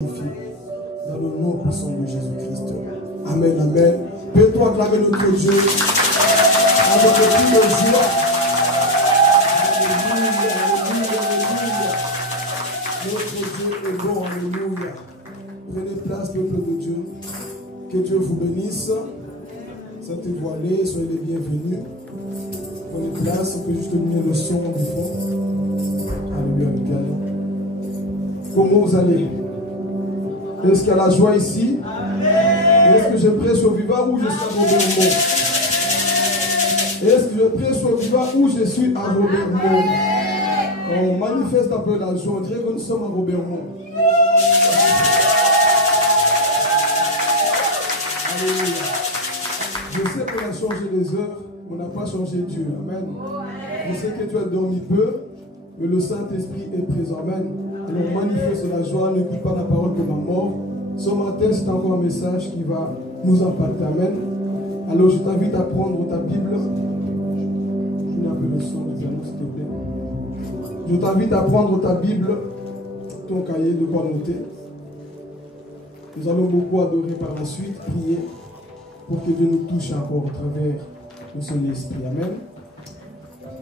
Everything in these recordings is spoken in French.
Dans le nom puissant de Jésus-Christ. Amen, amen. Peux-tu acclamer notre Dieu avec le cri de joie. Alléluia, alléluia, alléluia. Notre Dieu est bon, alléluia. Prenez place, peuple de Dieu. Que Dieu vous bénisse. Sainte voilée, soyez les bienvenus. Prenez place, on peut juste donner le son du fond. Alléluia, le piano. Comment vous allez? Est-ce qu'il y a la joie ici? Est-ce que je prêche au vivant ou je suis à Robert-Mont? Est-ce que je prêche au vivant ou je suis à Robert-Mont? On manifeste un peu la joie. On dirait que nous sommes à Robert-Mont. Alléluia. Je sais qu'on a changé les heures, on n'a pas changé Dieu. Amen. Je sais que tu as dormi peu, mais le Saint-Esprit est présent. Amen. Alors manifeste la joie, n'écoute pas la parole comme la mort. Ce matin, c'est encore un message qui va nous impacter. Amen. Alors je t'invite à prendre ta Bible. Je mets un peu le son du piano, s'il te plaît. Je t'invite à prendre ta Bible, ton cahier, de quoi noter. Nous allons beaucoup adorer par la suite, prier pour que Dieu nous touche encore au travers de son esprit. Amen.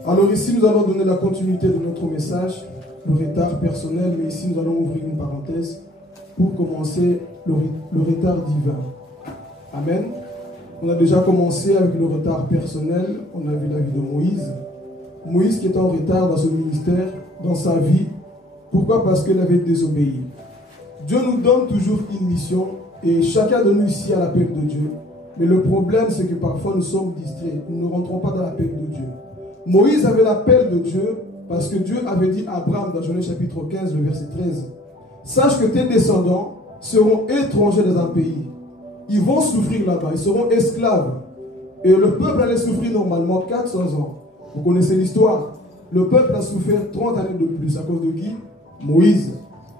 Alors ici, nous allons donner la continuité de notre message. Le retard personnel, mais ici nous allons ouvrir une parenthèse pour commencer le retard divin. Amen. On a déjà commencé avec le retard personnel, on a vu la vie de Moïse. Moïse qui était en retard dans son ministère, dans sa vie. Pourquoi? Parce qu'il avait désobéi. Dieu nous donne toujours une mission et chacun de nous ici a l'appel de Dieu. Mais le problème c'est que parfois nous sommes distraits, nous ne rentrons pas dans l'appel de Dieu. Moïse avait l'appel de Dieu, parce que Dieu avait dit à Abraham dans Genèse chapitre 15, le verset 13, « Sache que tes descendants seront étrangers dans un pays. Ils vont souffrir là-bas, ils seront esclaves. » Et le peuple allait souffrir normalement 400 ans. Vous connaissez l'histoire. Le peuple a souffert 30 années de plus. À cause de qui? Moïse.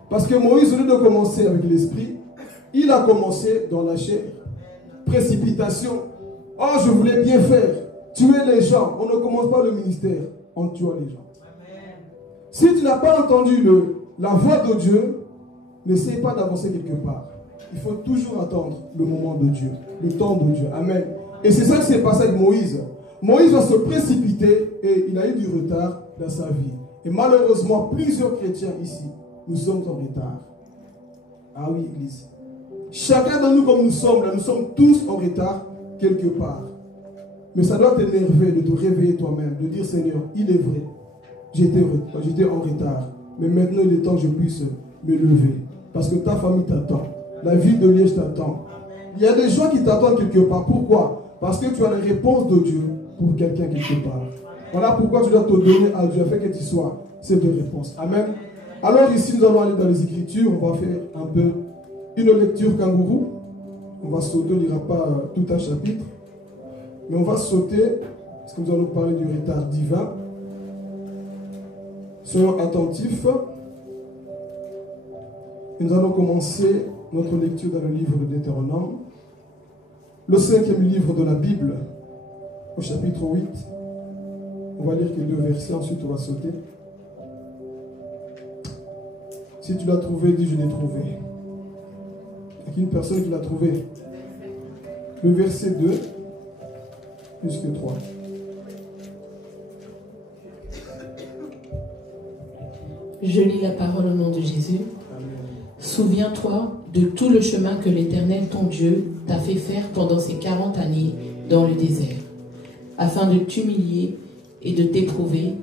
Parce que Moïse, au lieu de commencer avec l'esprit, il a commencé dans la chair. Précipitation. « Oh, je voulais bien faire. Tuer les gens. » On ne commence pas le ministère en tuant les gens. Si tu n'as pas entendu la voix de Dieu, n'essaye pas d'avancer quelque part. Il faut toujours attendre le moment de Dieu, le temps de Dieu. Amen. Et c'est ça qui s'est passé avec Moïse. Moïse va se précipiter et il a eu du retard dans sa vie. Et malheureusement, plusieurs chrétiens ici, nous sommes en retard. Ah oui, Église. Chacun de nous, comme nous sommes là, nous sommes tous en retard quelque part. Mais ça doit t'énerver de te réveiller toi-même, de dire Seigneur, il est vrai. J'étais en retard. Mais maintenant, il est temps que je puisse me lever. Parce que ta famille t'attend. La ville de Liège t'attend. Il y a des gens qui t'attendent quelque part. Pourquoi? Parce que tu as les réponses de Dieu pour quelqu'un quelque part. Voilà pourquoi tu dois te donner à Dieu afin que tu sois cette réponse. Amen. Alors ici, nous allons aller dans les Écritures. On va faire un peu une lecture kangourou. On va sauter, on ne lira pas tout un chapitre. Mais on va sauter, parce que nous allons parler du retard divin. Soyons attentifs. Et nous allons commencer notre lecture dans le livre de Deutéronome, le 5e livre de la Bible, au chapitre 8. On va lire quelques versets, ensuite on va sauter. Si tu l'as trouvé, dis je l'ai trouvé. Il y a une personne qui l'a trouvé. Le verset 2 jusqu'à 3. Je lis la parole au nom de Jésus. Souviens-toi de tout le chemin que l'Éternel, ton Dieu, t'a fait faire pendant ces 40 années dans le désert, afin de t'humilier et de t'éprouver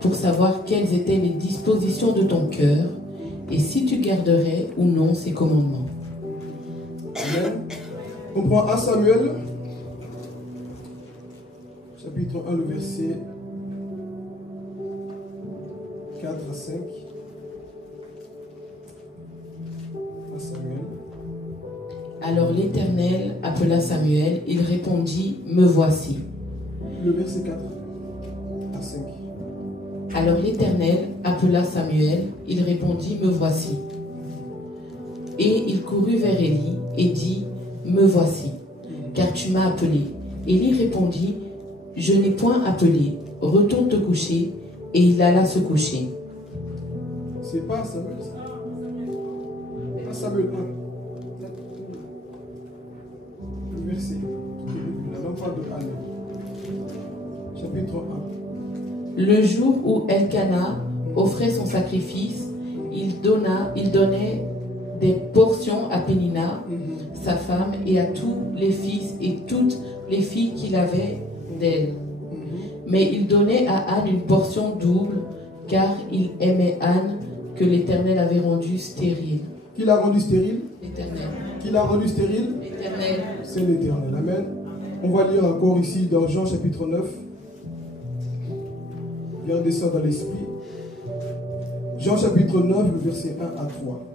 pour savoir quelles étaient les dispositions de ton cœur et si tu garderais ou non ses commandements. Amen. On prend 1 Samuel, chapitre 1, le verset 4 à 5. Samuel. Alors l'Éternel appela Samuel, il répondit, me voici. Le verset 4 à 5. Alors l'Éternel appela Samuel, il répondit, me voici. Et il courut vers Élie et dit, me voici, car tu m'as appelé. Élie répondit, je n'ai point appelé, retourne te coucher. Et il alla se coucher. C'est pas Samuel, ça. Samuel 1. Le verset. La même fois de Anne. Chapitre 1. Le jour où Elkana offrait son sacrifice, il donnait des portions à Pénina, sa femme, et à tous les fils et toutes les filles qu'il avait d'elle. Mais il donnait à Anne une portion double, car il aimait Anne, que l'Éternel avait rendue stérile. Qui l'a rendu stérile? L'Éternel. Qui l'a rendu stérile? L'Éternel. C'est l'Éternel. Amen. On va lire encore ici dans Jean chapitre 9. Viens descendre dans l'esprit. Jean chapitre 9, le verset 1 à 3.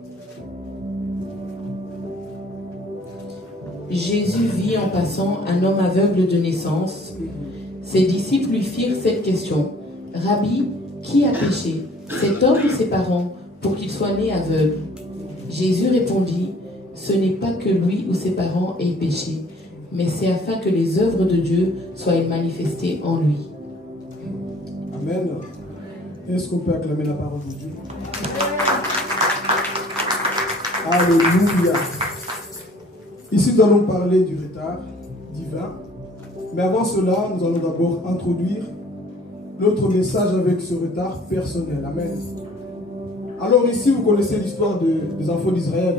Jésus vit en passant un homme aveugle de naissance. Ses disciples lui firent cette question. Rabbi, qui a péché, cet homme ou ses parents, pour qu'il soit né aveugle? Jésus répondit, ce n'est pas que lui ou ses parents aient péché, mais c'est afin que les œuvres de Dieu soient manifestées en lui. Amen. Est-ce qu'on peut acclamer la parole de Dieu? Alléluia. Ici, nous allons parler du retard divin. Mais avant cela, nous allons d'abord introduire notre message avec ce retard personnel. Amen. Alors ici, vous connaissez l'histoire des enfants d'Israël.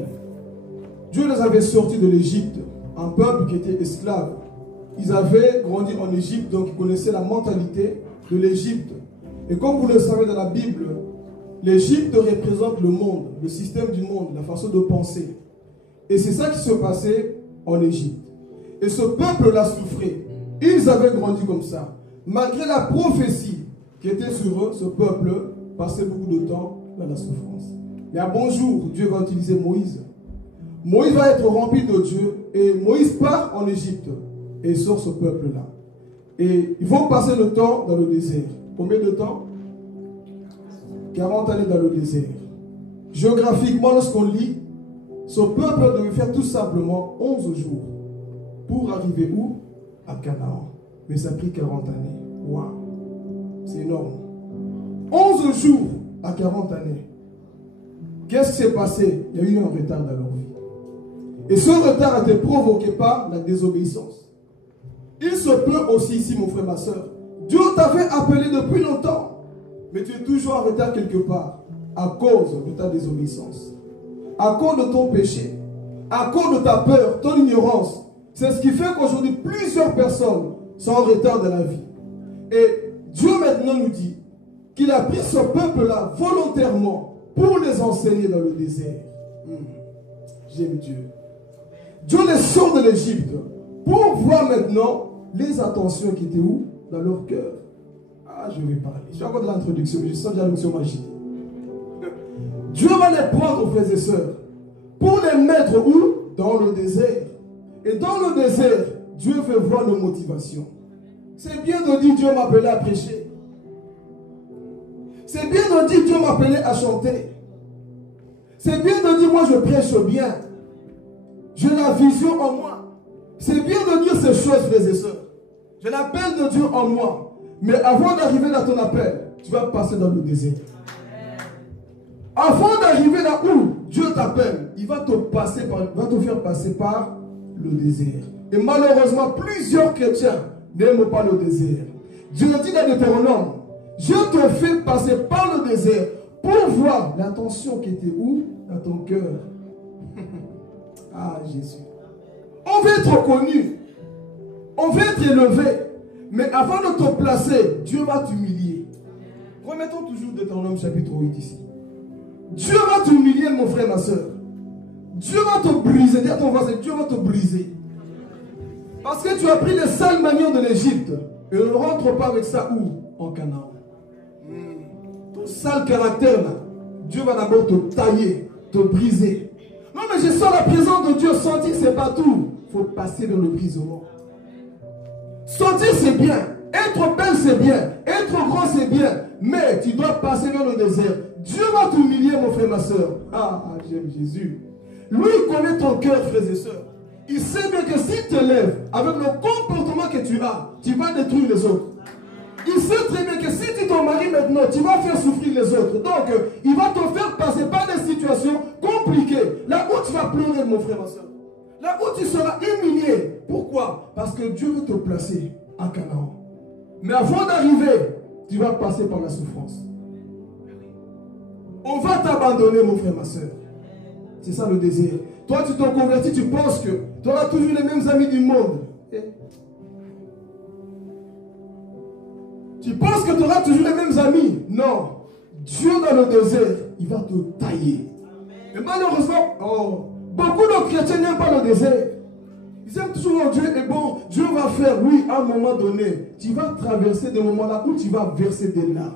Dieu les avait sortis de l'Égypte, un peuple qui était esclave. Ils avaient grandi en Égypte, donc ils connaissaient la mentalité de l'Égypte. Et comme vous le savez dans la Bible, l'Égypte représente le monde, le système du monde, la façon de penser. Et c'est ça qui se passait en Égypte. Et ce peuple-là souffrait. Ils avaient grandi comme ça. Malgré la prophétie qui était sur eux, ce peuple passait beaucoup de temps dans la souffrance. Mais à bon jour, Dieu va utiliser Moïse. Moïse va être rempli de Dieu. Et Moïse part en Égypte. Et il sort ce peuple-là. Et ils vont passer le temps dans le désert. Combien de temps? 40 années dans le désert. Géographiquement, lorsqu'on lit, ce peuple devait faire tout simplement 11 jours pour arriver où? À Canaan. Mais ça a pris 40 années. Waouh! C'est énorme. 11 jours à 40 années. Qu'est-ce qui s'est passé? Il y a eu un retard dans leur vie. Et ce retard a été provoqué par la désobéissance. Il se peut aussi ici, mon frère, ma soeur. Dieu t'avait appelé depuis longtemps. Mais tu es toujours en retard quelque part. À cause de ta désobéissance. À cause de ton péché. À cause de ta peur, ton ignorance. C'est ce qui fait qu'aujourd'hui, plusieurs personnes sont en retard dans la vie. Et Dieu maintenant nous dit qu'il a pris ce peuple-là volontairement pour les enseigner dans le désert. J'aime Dieu. Dieu les sort de l'Égypte pour voir maintenant les attentions qui étaient où? Dans leur cœur. Ah, je vais parler. Je suis encore dans l'introduction, mais je sens déjà l'onction magique. Dieu va les prendre, frères et sœurs, pour les mettre où? Dans le désert. Et dans le désert, Dieu veut voir nos motivations. C'est bien de dire Dieu m'a appelé à prêcher. C'est bien de dire Dieu m'a appelé à chanter. C'est bien de dire moi je prêche bien. J'ai la vision en moi. C'est bien de dire ces choses, frères et sœurs. J'ai l'appel de Dieu en moi. Mais avant d'arriver dans ton appel, tu vas passer dans le désert. Avant d'arriver là où Dieu t'appelle, il va te faire passer par le désert. Et malheureusement, plusieurs chrétiens n'aiment pas le désert. Dieu dit dans Deutéronome, je te fais passer par le désert pour voir l'attention qui était où? Dans ton cœur. Ah, Jésus. On veut être connu. On veut être élevé. Mais avant de te placer, Dieu va t'humilier. Remettons toujours Deutéronome chapitre 8 ici. Dieu va t'humilier, mon frère, ma soeur. Dieu va te briser. Dis à ton voisin, Dieu va te briser. Parce que tu as pris les sales manières de l'Égypte. Et ne rentre pas avec ça où? En Canaan. Ton sale caractère là, Dieu va d'abord te tailler, te briser. Non mais je sens la présence de Dieu. Sentir c'est pas tout. Il faut passer dans le brisement. Sentir c'est bien. Être belle c'est bien. Être grand c'est bien. Mais tu dois passer dans le désert. Dieu va t'humilier, mon frère, ma soeur. Ah, j'aime Jésus. Lui, il connaît ton cœur, frères et sœurs. Il sait bien que s'il te lève avec le comportement que tu as, tu vas détruire les autres. Il sais très bien que si tu t'en maries maintenant, tu vas faire souffrir les autres. Donc, il va te faire passer par des situations compliquées. Là où tu vas pleurer, mon frère, ma soeur. Là où tu seras humilié. Pourquoi? Parce que Dieu veut te placer à Canaan. Mais avant d'arriver, tu vas passer par la souffrance. On va t'abandonner, mon frère, ma soeur. C'est ça le désir. Toi, tu t'en convertis, tu penses que tu auras toujours les mêmes amis du monde. Tu penses que tu auras toujours les mêmes amis. Non. Dieu dans le désert, il va te tailler. Et malheureusement, beaucoup de chrétiens n'aiment pas le désert. Ils aiment toujours Dieu. Et bon, Dieu va faire, oui, à un moment donné, tu vas traverser des moments là où tu vas verser des larmes.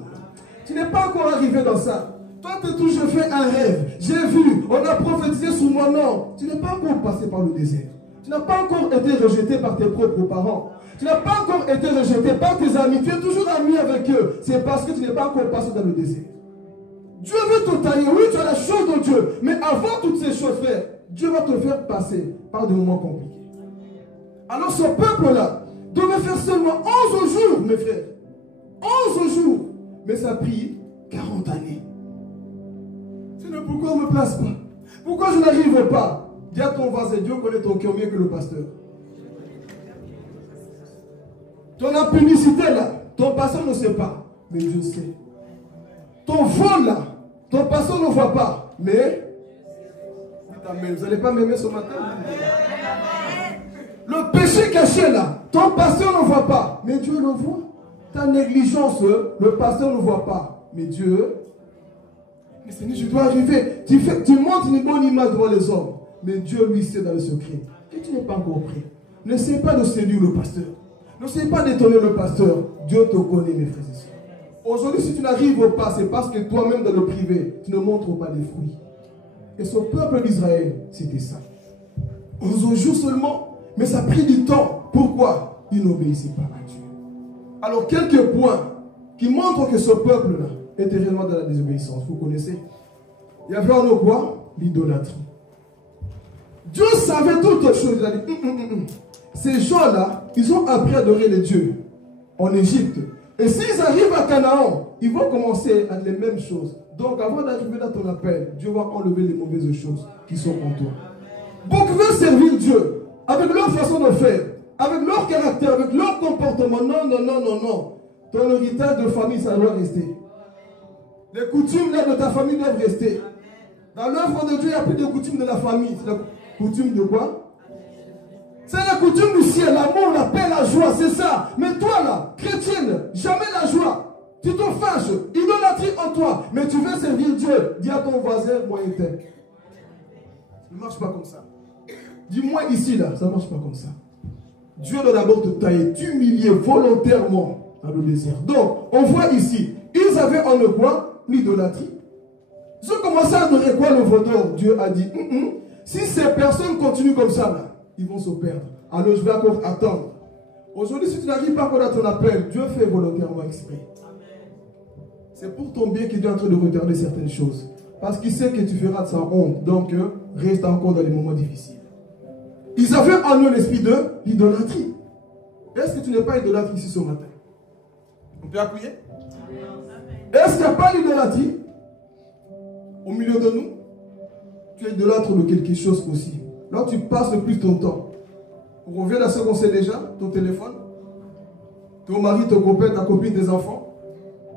Tu n'es pas encore arrivé dans ça. Toi, tu as toujours fait un rêve. J'ai vu, on a prophétisé sur moi. Non, tu n'es pas encore passé par le désert. Tu n'as pas encore été rejeté par tes propres parents. Tu n'as pas encore été rejeté par tes amis. Tu es toujours ami avec eux. C'est parce que tu n'es pas encore passé dans le désert. Dieu veut te tailler. Oui, tu as la chose de Dieu. Mais avant toutes ces choses, frère, Dieu va te faire passer par des moments compliqués. Alors ce peuple-là devait faire seulement 11 jours, mes frères. 11 jours. Mais ça a pris 40 années. Seigneur, pourquoi on ne me place pas? Pourquoi je n'arrive pas? Dis à ton voisin, Dieu connaît ton cœur mieux que le pasteur. Ton impunicité là, ton pasteur ne sait pas, mais Dieu sait. Ton vol là, ton pasteur ne voit pas, mais vous n'allez pas m'aimer ce matin? Le péché caché là, ton pasteur ne voit pas, mais Dieu le voit. Ta négligence, le pasteur ne voit pas, mais Dieu. Mais Seigneur, je dois arriver. Tu montres une bonne image devant les hommes, mais Dieu lui sait dans le secret. Et tu n'es pas encore prêt. N'essaie pas de séduire le pasteur. N'essaie pas d'étonner le pasteur. Dieu te connaît, mes frères et sœurs. Aujourd'hui, si tu n'arrives pas, c'est parce que toi-même dans le privé, tu ne montres pas les fruits. Et ce peuple d'Israël, c'était ça. 11 jours seulement, mais ça a pris du temps. Pourquoi? Ils n'obéissaient pas à Dieu. Alors, quelques points qui montrent que ce peuple-là était réellement dans la désobéissance. Vous connaissez? Il y avait en eux quoi? L'idolâtrie. Dieu savait toutes les choses. Il a dit, ces gens-là, ils ont appris à adorer les dieux en Égypte. Et s'ils arrivent à Canaan, ils vont commencer à les mêmes choses. Donc, avant d'arriver dans ton appel, Dieu va enlever les mauvaises choses qui sont en toi. Beaucoup veulent servir Dieu avec leur façon de faire, avec leur caractère, avec leur comportement. Non, non, non, non, non. Ton héritage de famille, ça doit rester. Les coutumes là, de ta famille doivent rester. Dans l'œuvre de Dieu, il n'y a plus de coutumes de la famille. C'est la coutume de quoi? C'est la coutume du ciel, l'amour, la paix, la joie, c'est ça. Mais toi là, chrétienne, jamais la joie. Tu te fâches, idolâtrie en toi, mais tu veux servir Dieu. Dis à ton voisin, moi et tel. Ça ne marche pas comme ça. Dis-moi ici là, ça ne marche pas comme ça. Dieu doit d'abord te tailler, t'humilier volontairement dans le désert. Donc, on voit ici, ils avaient en eux quoi? L'idolâtrie. Ils ont commencé à adorer quoi? Le vaudor. Dieu a dit, si ces personnes continuent comme ça là, ils vont se perdre. Alors je vais encore attendre. Aujourd'hui, si tu n'arrives pas encore à ton appel, Dieu fait volontairement exprès. C'est pour ton bien qu'il est en train de retarder certaines choses. Parce qu'il sait que tu feras de sa honte. Donc, reste encore dans les moments difficiles. Ils avaient en eux l'esprit de l'idolâtrie. Est-ce que tu n'es pas idolâtre ici ce matin? On peut appuyer? Est-ce qu'il n'y a pas l'idolâtrie au milieu de nous? Tu es idolâtre de quelque chose aussi. Là, tu passes le plus ton temps. On revient à ce qu'on sait déjà, ton téléphone, ton mari, ton copain, ta copine, tes enfants.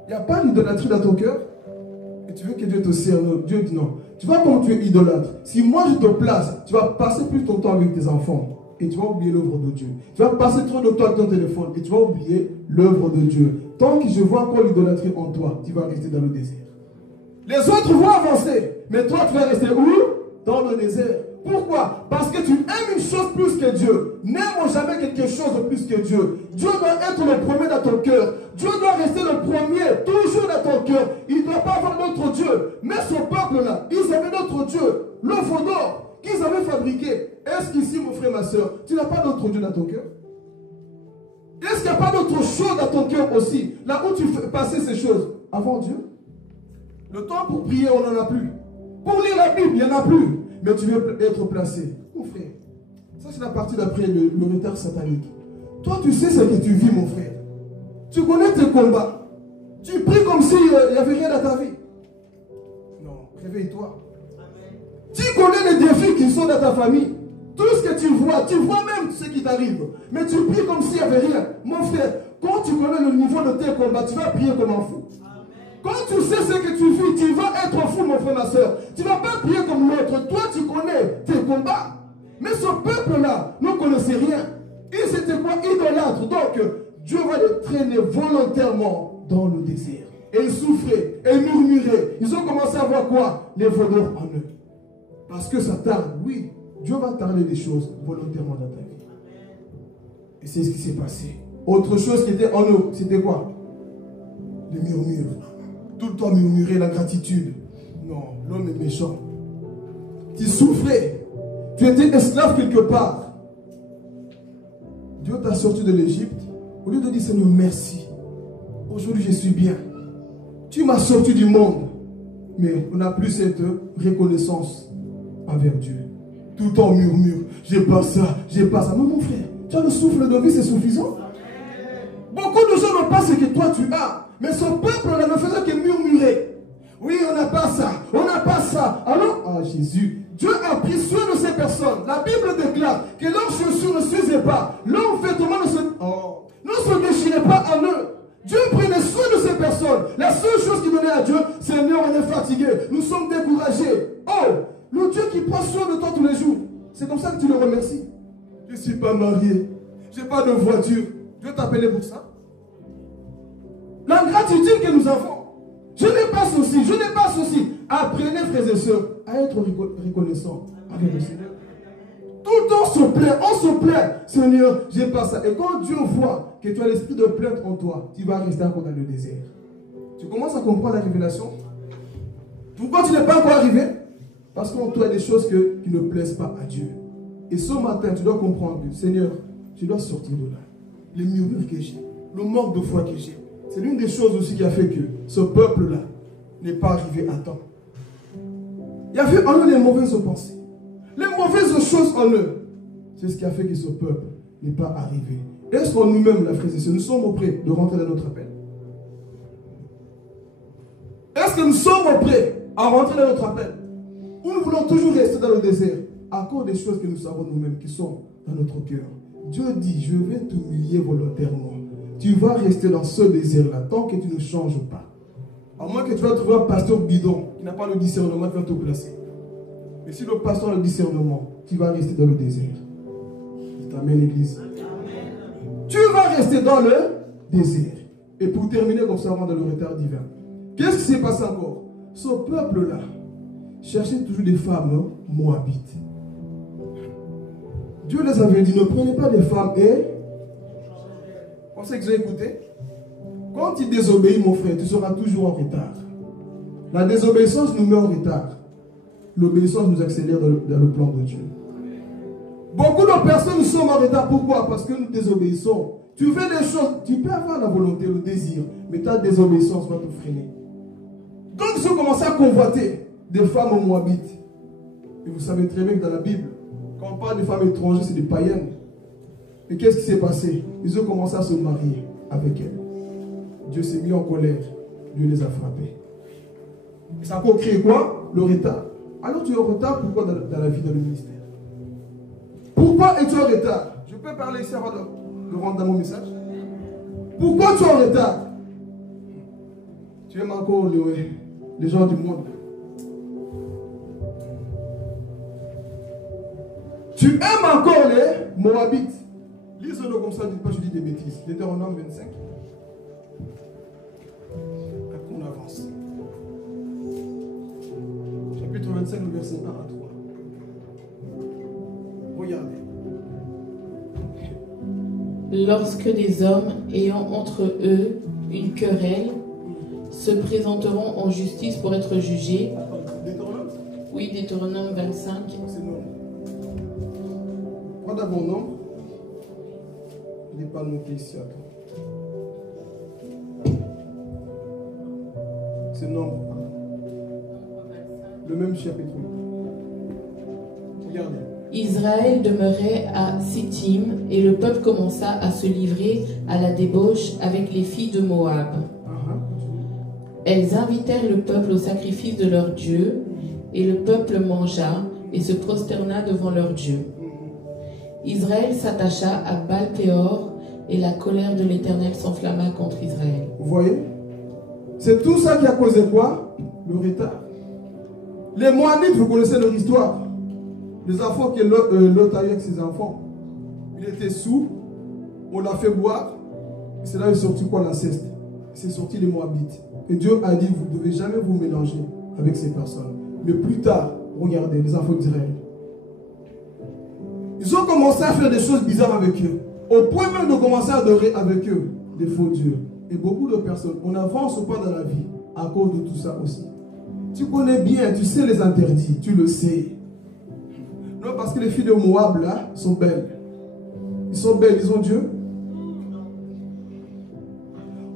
Il n'y a pas l'idolâtrie dans ton cœur. Et tu veux que Dieu te serve. Dieu dit non. Tu vois comment tu es idolâtre. Si moi je te place, tu vas passer plus ton temps avec tes enfants. Et tu vas oublier l'œuvre de Dieu. Tu vas passer trop de temps avec ton téléphone. Et tu vas oublier l'œuvre de Dieu. Tant que je vois encore l'idolâtrie en toi, tu vas rester dans le désert. Les autres vont avancer. Mais toi, tu vas rester où? Dans le désert. Pourquoi? Parce que tu aimes une chose plus que Dieu. N'aime jamais quelque chose de plus que Dieu. Dieu doit être le premier dans ton cœur. Dieu doit rester le premier, toujours dans ton cœur. Il ne doit pas avoir d'autre Dieu. Mais ce peuple-là, ils avaient d'autre Dieu. Le vaudor qu'ils avaient fabriqué. Est-ce qu'ici, mon frère, ma soeur, tu n'as pas d'autre Dieu dans ton cœur? Est-ce qu'il n'y a pas d'autre chose dans ton cœur aussi? Là où tu fais passer ces choses avant Dieu? Le temps pour prier, on n'en a plus. Pour lire la Bible, il n'y en a plus. Mais tu veux être placé. Mon frère, ça c'est la partie d'après le retard satanique. Toi, tu sais ce que tu vis, mon frère. Tu connais tes combats. Tu pries comme s'il n'y avait rien dans ta vie. Non, réveille-toi. Tu connais les défis qui sont dans ta famille. Tout ce que tu vois même ce qui t'arrive. Mais tu pries comme s'il n'y avait rien. Mon frère, quand tu connais le niveau de tes combats, tu vas prier comme un fou. Quand tu sais ce que tu vis, tu vas être fou, mon frère, ma soeur. Tu ne vas pas prier comme l'autre. Toi, tu connais tes combats. Mais ce peuple-là ne connaissait rien. Ils étaient quoi? Idolâtres. Donc, Dieu va les traîner volontairement dans le désert. Et ils souffraient, et murmuraient. Ils ont commencé à voir quoi? Les voleurs en eux. Parce que ça tarde, oui. Dieu va tarder des choses volontairement dans ta vie. Et c'est ce qui s'est passé. Autre chose qui était en eux, c'était quoi? Les murmures. Tout le temps murmurer l'ingratitude. Non, l'homme est méchant. Tu souffrais. Tu étais esclave quelque part. Dieu t'a sorti de l'Égypte. Au lieu de dire Seigneur merci. Aujourd'hui je suis bien. Tu m'as sorti du monde. Mais on n'a plus cette reconnaissance envers Dieu. Tout le temps murmure. J'ai pas ça, j'ai pas ça. Non mon frère, tu as le souffle de vie, c'est suffisant. Beaucoup de gens n'ont pas ce que toi tu as. Mais ce peuple-là ne faisait que murmurer. Oui, on n'a pas ça, on n'a pas ça. Alors, Jésus, Dieu a pris soin de ces personnes. La Bible déclare que leurs chaussures ne s'usaient pas. Leurs vêtements ne se déchiraient pas en eux. Dieu prenait soin de ces personnes. La seule chose qu'il donnait à Dieu, Seigneur, on est fatigué, nous sommes découragés. Oh, le Dieu qui prend soin de toi tous les jours. C'est comme ça que tu le remercies. Je ne suis pas marié, je n'ai pas de voiture. Dieu t'a appelé pour ça. La gratitude que nous avons. Je n'ai pas ceci, je n'ai pas ceci. Apprenez, frères et sœurs, à être reconnaissants avec le Seigneur. Tout le temps on se plaint. Seigneur, j'ai pas ça. Et quand Dieu voit que tu as l'esprit de plainte en toi, tu vas rester encore dans le désert. Tu commences à comprendre la révélation. Pourquoi tu n'es pas encore arrivé? Parce qu'en toi, il y a des choses qui ne plaisent pas à Dieu. Et ce matin, tu dois comprendre que, Seigneur, tu dois sortir de là. Les murmures que j'ai, le manque de foi que j'ai. C'est l'une des choses aussi qui a fait que ce peuple-là n'est pas arrivé à temps. Il y avait en eux les mauvaises pensées. Les mauvaises choses en eux. C'est ce qui a fait que ce peuple n'est pas arrivé. Est-ce qu'en nous-mêmes, la frère et sœurs, nous sommes prêts de rentrer dans notre appel? Est-ce que nous sommes prêts à rentrer dans notre appel? Ou nous voulons toujours rester dans le désert à cause des choses que nous savons nous-mêmes qui sont dans notre cœur? Dieu dit, je vais t'humilier volontairement. Tu vas rester dans ce désert-là tant que tu ne changes pas. À moins que tu vas trouver un pasteur bidon qui n'a pas le discernement, qui va te placer. Mais si le pasteur a le discernement, tu vas rester dans le désert. Amen, l'église. Tu vas rester dans le désert. Et pour terminer comme ça, avant dans le retard divin. Qu'est-ce qui s'est passé encore? Ce peuple-là cherchait toujours des femmes moabites. Dieu les avait dit, ne prenez pas des femmes et... On sait que j'ai écouté. Quand tu désobéis, mon frère, tu seras toujours en retard. La désobéissance nous met en retard. L'obéissance nous accélère dans le plan de Dieu. Beaucoup de personnes sont en retard. Pourquoi? Parce que nous désobéissons. Tu fais des choses, tu peux avoir la volonté, le désir, mais ta désobéissance va te freiner. Donc ils ont commencé à convoiter des femmes moabites. Et vous savez très bien que dans la Bible, quand on parle des femmes étrangères, c'est des païennes. Et qu'est-ce qui s'est passé? Ils ont commencé à se marier avec elles. Dieu s'est mis en colère. Dieu les a frappés. Et ça a créé quoi? Le retard. Alors tu es en retard, pourquoi dans la vie, dans le ministère? Pourquoi es-tu en retard? Je peux parler ici avant de rendre dans mon message. Pourquoi tu es en retard? Tu aimes encore les gens du monde. Tu aimes encore les Moabites. Lisez-le comme ça, dites pas je dis des bêtises. Deutéronome 25. Après on avance. Chapitre 25, le verset 1 à 3. Regardez. Lorsque des hommes ayant entre eux une querelle se présenteront en justice pour être jugés. Deutéronome? Oui, Deutéronome 25. C'est nombre. Prends d'abord nombre. Il n'est pas noté ici, attends. C'est nombre. Le même chapitre. Regardez. Israël demeurait à Sittim et le peuple commença à se livrer à la débauche avec les filles de Moab. Elles invitèrent le peuple au sacrifice de leur Dieu et le peuple mangea et se prosterna devant leur Dieu. Israël s'attacha à Baal-Péor et la colère de l'Éternel s'enflamma contre Israël. Vous voyez? C'est tout ça qui a causé quoi? Le retard. Les Moabites, vous connaissez leur histoire. Les enfants que Lot a eu avec ses enfants. Il était sous, on l'a fait boire, et c'est là qu'il est sorti quoi, l'inceste. C'est sorti les Moabites. Et Dieu a dit, vous ne devez jamais vous mélanger avec ces personnes. Mais plus tard, regardez, les enfants d'Israël. Ils ont commencé à faire des choses bizarres avec eux. Au point même de commencer à adorer avec eux des faux dieux. Et beaucoup de personnes, on n'avance pas dans la vie à cause de tout ça aussi. Tu connais bien, tu sais les interdits, tu le sais. Non, parce que les filles de Moab, là, sont belles. Ils sont belles, ils ont Dieu.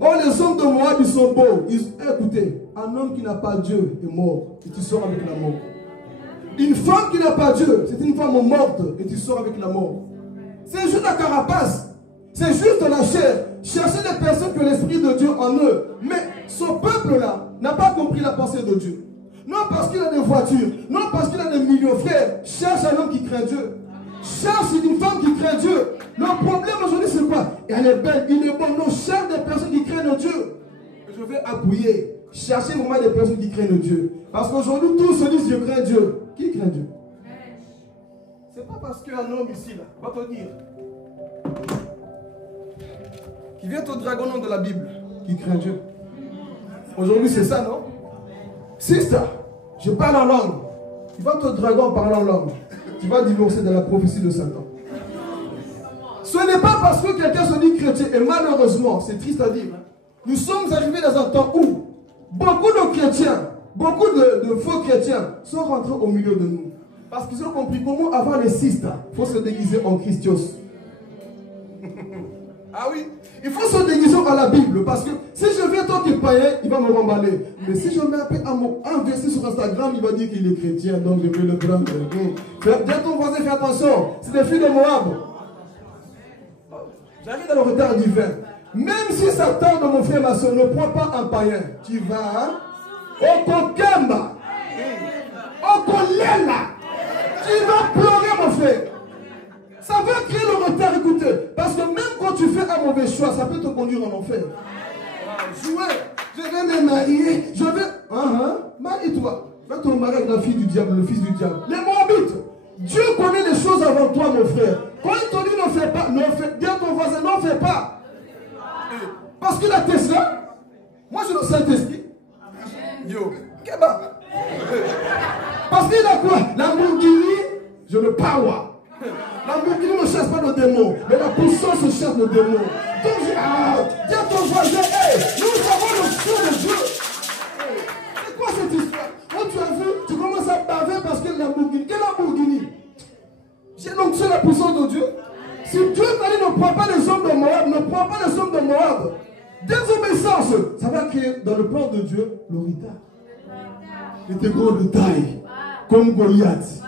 Oh, les hommes de Moab, ils sont beaux. Écoutez, un homme qui n'a pas Dieu est mort. Et tu sors avec la mort. Une femme qui n'a pas Dieu, c'est une femme morte. Et tu sors avec la mort. C'est juste la carapace. C'est juste la chair. Chercher des personnes qui ont l'esprit de Dieu en eux. Mais ce peuple-là n'a pas compris la pensée de Dieu. Non parce qu'il a des voitures. Non parce qu'il a des millions. Frère, cherche un homme qui craint Dieu. Cherche une femme qui craint Dieu. Le problème aujourd'hui, c'est quoi? Elle est belle, il est bon. Non, cherche des personnes qui craignent Dieu. Je vais appuyer. Cherchez vraiment des personnes qui craignent Dieu. Parce qu'aujourd'hui, tous se disent, je crains Dieu. Qui craint Dieu? C'est pas parce qu'un homme ici, là, va te dire, qui vient au dragon de la Bible, qui craint Dieu. Aujourd'hui, c'est ça, non? Sister, je parle en langue. Tu vas te dragon en parlant en langue. Tu vas divorcer de la prophétie de Satan. Ce n'est pas parce que quelqu'un se dit chrétien, et malheureusement, c'est triste à dire, nous sommes arrivés dans un temps où beaucoup de chrétiens, beaucoup de faux chrétiens sont rentrés au milieu de nous. Parce qu'ils ont compris comment avoir les sisters, il faut se déguiser en Christos. Ah oui, il faut se déguiser à la Bible. Parce que si je viens tant qu'il païen, il va me remballer. Mais si je mets un verset sur Instagram, il va dire qu'il est chrétien, donc je vais le prendre. Dis à ton voisin, fais attention, c'est des filles de Moab. J'arrive dans le retard divin. Même si ça tarde, mon frère, ma soeur, ne prends pas un païen. Tu vas au Kokemba, au Kolela. Tu vas pleurer, mon frère. Ça va créer le retard, écoutez. Parce que même quand tu fais un mauvais choix, ça peut te conduire en enfer. Jouer, je vais me marier, je vais... Marie-toi. Va te marier avec la fille du diable, le fils du diable. Les Moabites. Dieu connaît les choses avant toi, mon frère. Quand il te dit ne fais pas, dis à ton voisin, n'en fais pas. Parce qu'il a Tesla. Moi, je le Saint-Esprit. Yo, Keba. Parce qu'il a quoi? La Lamborghini, je le power. La Lamborghini ne chasse pas le démon, mais la puissance chasse le démon. Donc, dis à ton voisin, hey, nous avons le feu de Dieu. C'est quoi cette histoire? Quand tu as vu, tu commences à baver parce que la Lamborghini. Quelle Lamborghini? J'ai donc c'est la puissance de Dieu. Si Dieu t'a dit ne prends pas les hommes de Moab, ne prends pas les hommes de Moab. Désobéissance, ça va créer dans le plan de Dieu le retard. Il était gros de taille, comme Goliath.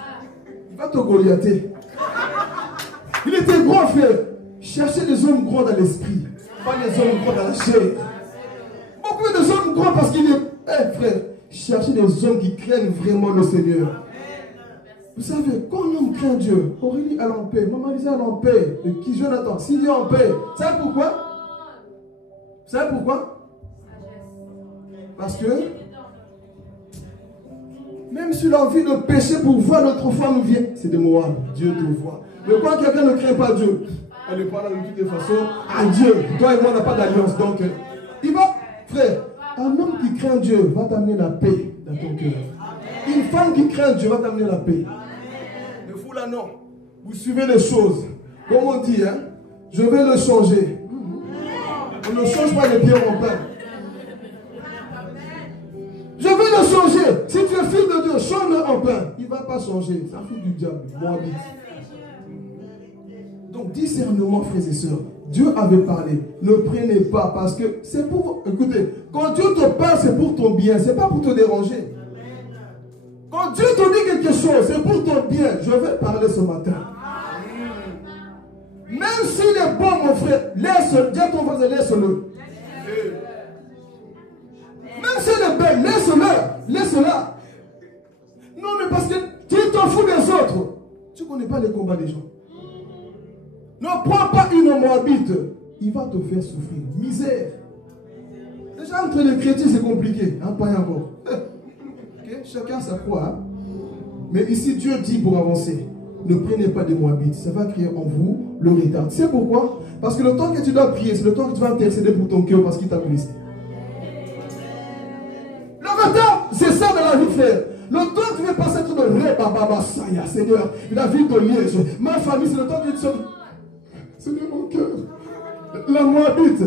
Il va te goliather. Il était grand, frère. Cherchez les hommes grands dans l'esprit, pas les hommes grands dans la chair. Beaucoup de hommes grands parce qu'il est... frère, cherchez des hommes qui craignent vraiment le Seigneur. Vous savez, quand un homme craint Dieu, Aurélie elle est en paix, Maman Lisa elle est en paix, qui Jonathan, Sylvie est en paix. Vous savez pourquoi? Vous savez pourquoi? Parce que même si l'envie de pécher pour voir notre femme vient, c'est de Moab, Dieu te voit. Mais quand quelqu'un ne craint pas Dieu, elle ne parle de toutes les façons à Dieu. Toi et moi on n'a pas d'alliance, donc il va, frère, un homme qui craint Dieu va t'amener la paix dans ton cœur. Une femme qui craint Dieu va t'amener la paix. Ne vous là non. Vous suivez les choses. Comme on dit, hein, je vais le changer. On ne change pas les pierres en pain. Je vais le changer. Si tu es fils de Dieu, change-le en pain. Il ne va pas changer. C'est un fils du diable. Moabite. Donc, discernement, frères et sœurs. Dieu avait parlé. Ne prenez pas parce que c'est pour... Écoutez, quand Dieu te parle, c'est pour ton bien. Ce n'est pas pour te déranger. Quand Quand Dieu te dit quelque chose, c'est pour ton bien. Je vais parler ce matin. Même s'il est bon, mon frère, laisse-le. Dis à ton voisin, laisse-le. Même s'il est belle, laisse-le. Laisse-la. Non, mais parce que tu t'en fous des autres. Tu ne connais pas les combats des gens. Ne prends pas une Moabite. Il va te faire souffrir. Misère. Déjà, entre les chrétiens, c'est compliqué. Hein, pas encore. Okay? Chacun sa croix. Hein? Mais ici, Dieu dit pour avancer, ne prenez pas des Moabites. Ça va créer en vous le retard. Tu sais pourquoi? Parce que le temps que tu dois prier, c'est le temps que tu vas intercéder pour ton cœur parce qu'il t'a blessé. Le retard, c'est ça dans la vie, frère. Le temps que tu veux passer tout le Baba Saya, Seigneur, la vie de Liège, ma famille, c'est le temps que tu te Seigneur, mon cœur. La Moabite.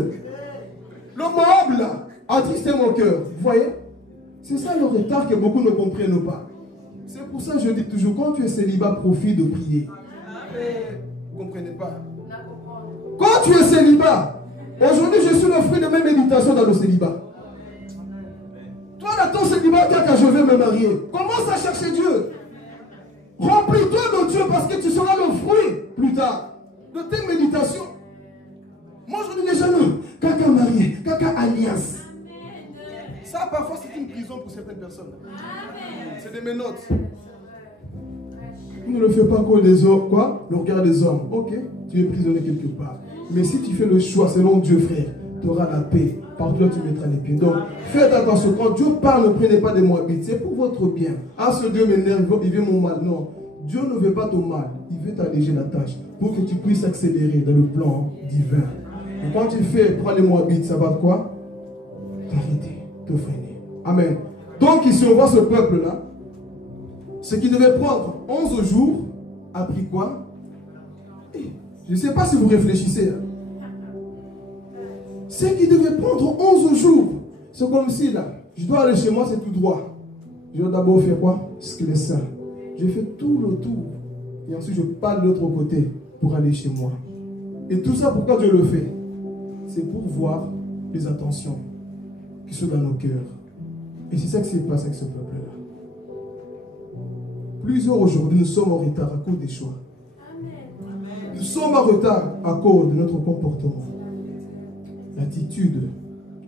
Le Moab, là, attristé mon cœur. Vous voyez? C'est ça le retard que beaucoup ne comprennent pas. C'est pour ça que je dis toujours, quand tu es célibat, profite de prier. Vous ne comprenez pas? Quand tu es célibat, aujourd'hui je suis le fruit de mes méditations dans le célibat. Toi, dans ton célibat, quand je vais me marier, commence à chercher Dieu. Remplis-toi de Dieu parce que tu seras le fruit plus tard de tes méditations. Moi, je dis les jeunes, caca marié, caca alliance. Ça, parfois, c'est une prison pour certaines personnes. C'est des menottes. Tu ne le fais pas encore des hommes, quoi? Le regard des hommes. Ok, tu es prisonnier quelque part. Mais si tu fais le choix selon Dieu, frère, tu auras la paix. Partout là, tu mettras les pieds. Donc, faites attention. Quand Dieu parle, ne prenez pas des Moabites. C'est pour votre bien. Ah, ce Dieu m'énerve, il veut mon mal. Non. Dieu ne veut pas ton mal. Il veut t'alléger la tâche pour que tu puisses accélérer dans le plan divin. Et quand tu fais prendre les Moabites, ça va quoi? T'arrêter, te freiner. Amen. Donc ici, on voit ce peuple-là. Ce qui devait prendre 11 jours, a pris quoi? Je ne sais pas si vous réfléchissez. Là. Ce qui devait prendre 11 jours, c'est comme si là, je dois aller chez moi, c'est tout droit. Je dois d'abord faire quoi? Sclessa. Je fais tout le tour. Et ensuite, je pars de l'autre côté pour aller chez moi. Et tout ça, pourquoi Dieu le fait? C'est pour voir les intentions qui sont dans nos cœurs. Et c'est ça qui s'est passé avec ce peuple-là. Plusieurs aujourd'hui, nous sommes en retard à cause des choix. Nous sommes en retard à cause de notre comportement. L'attitude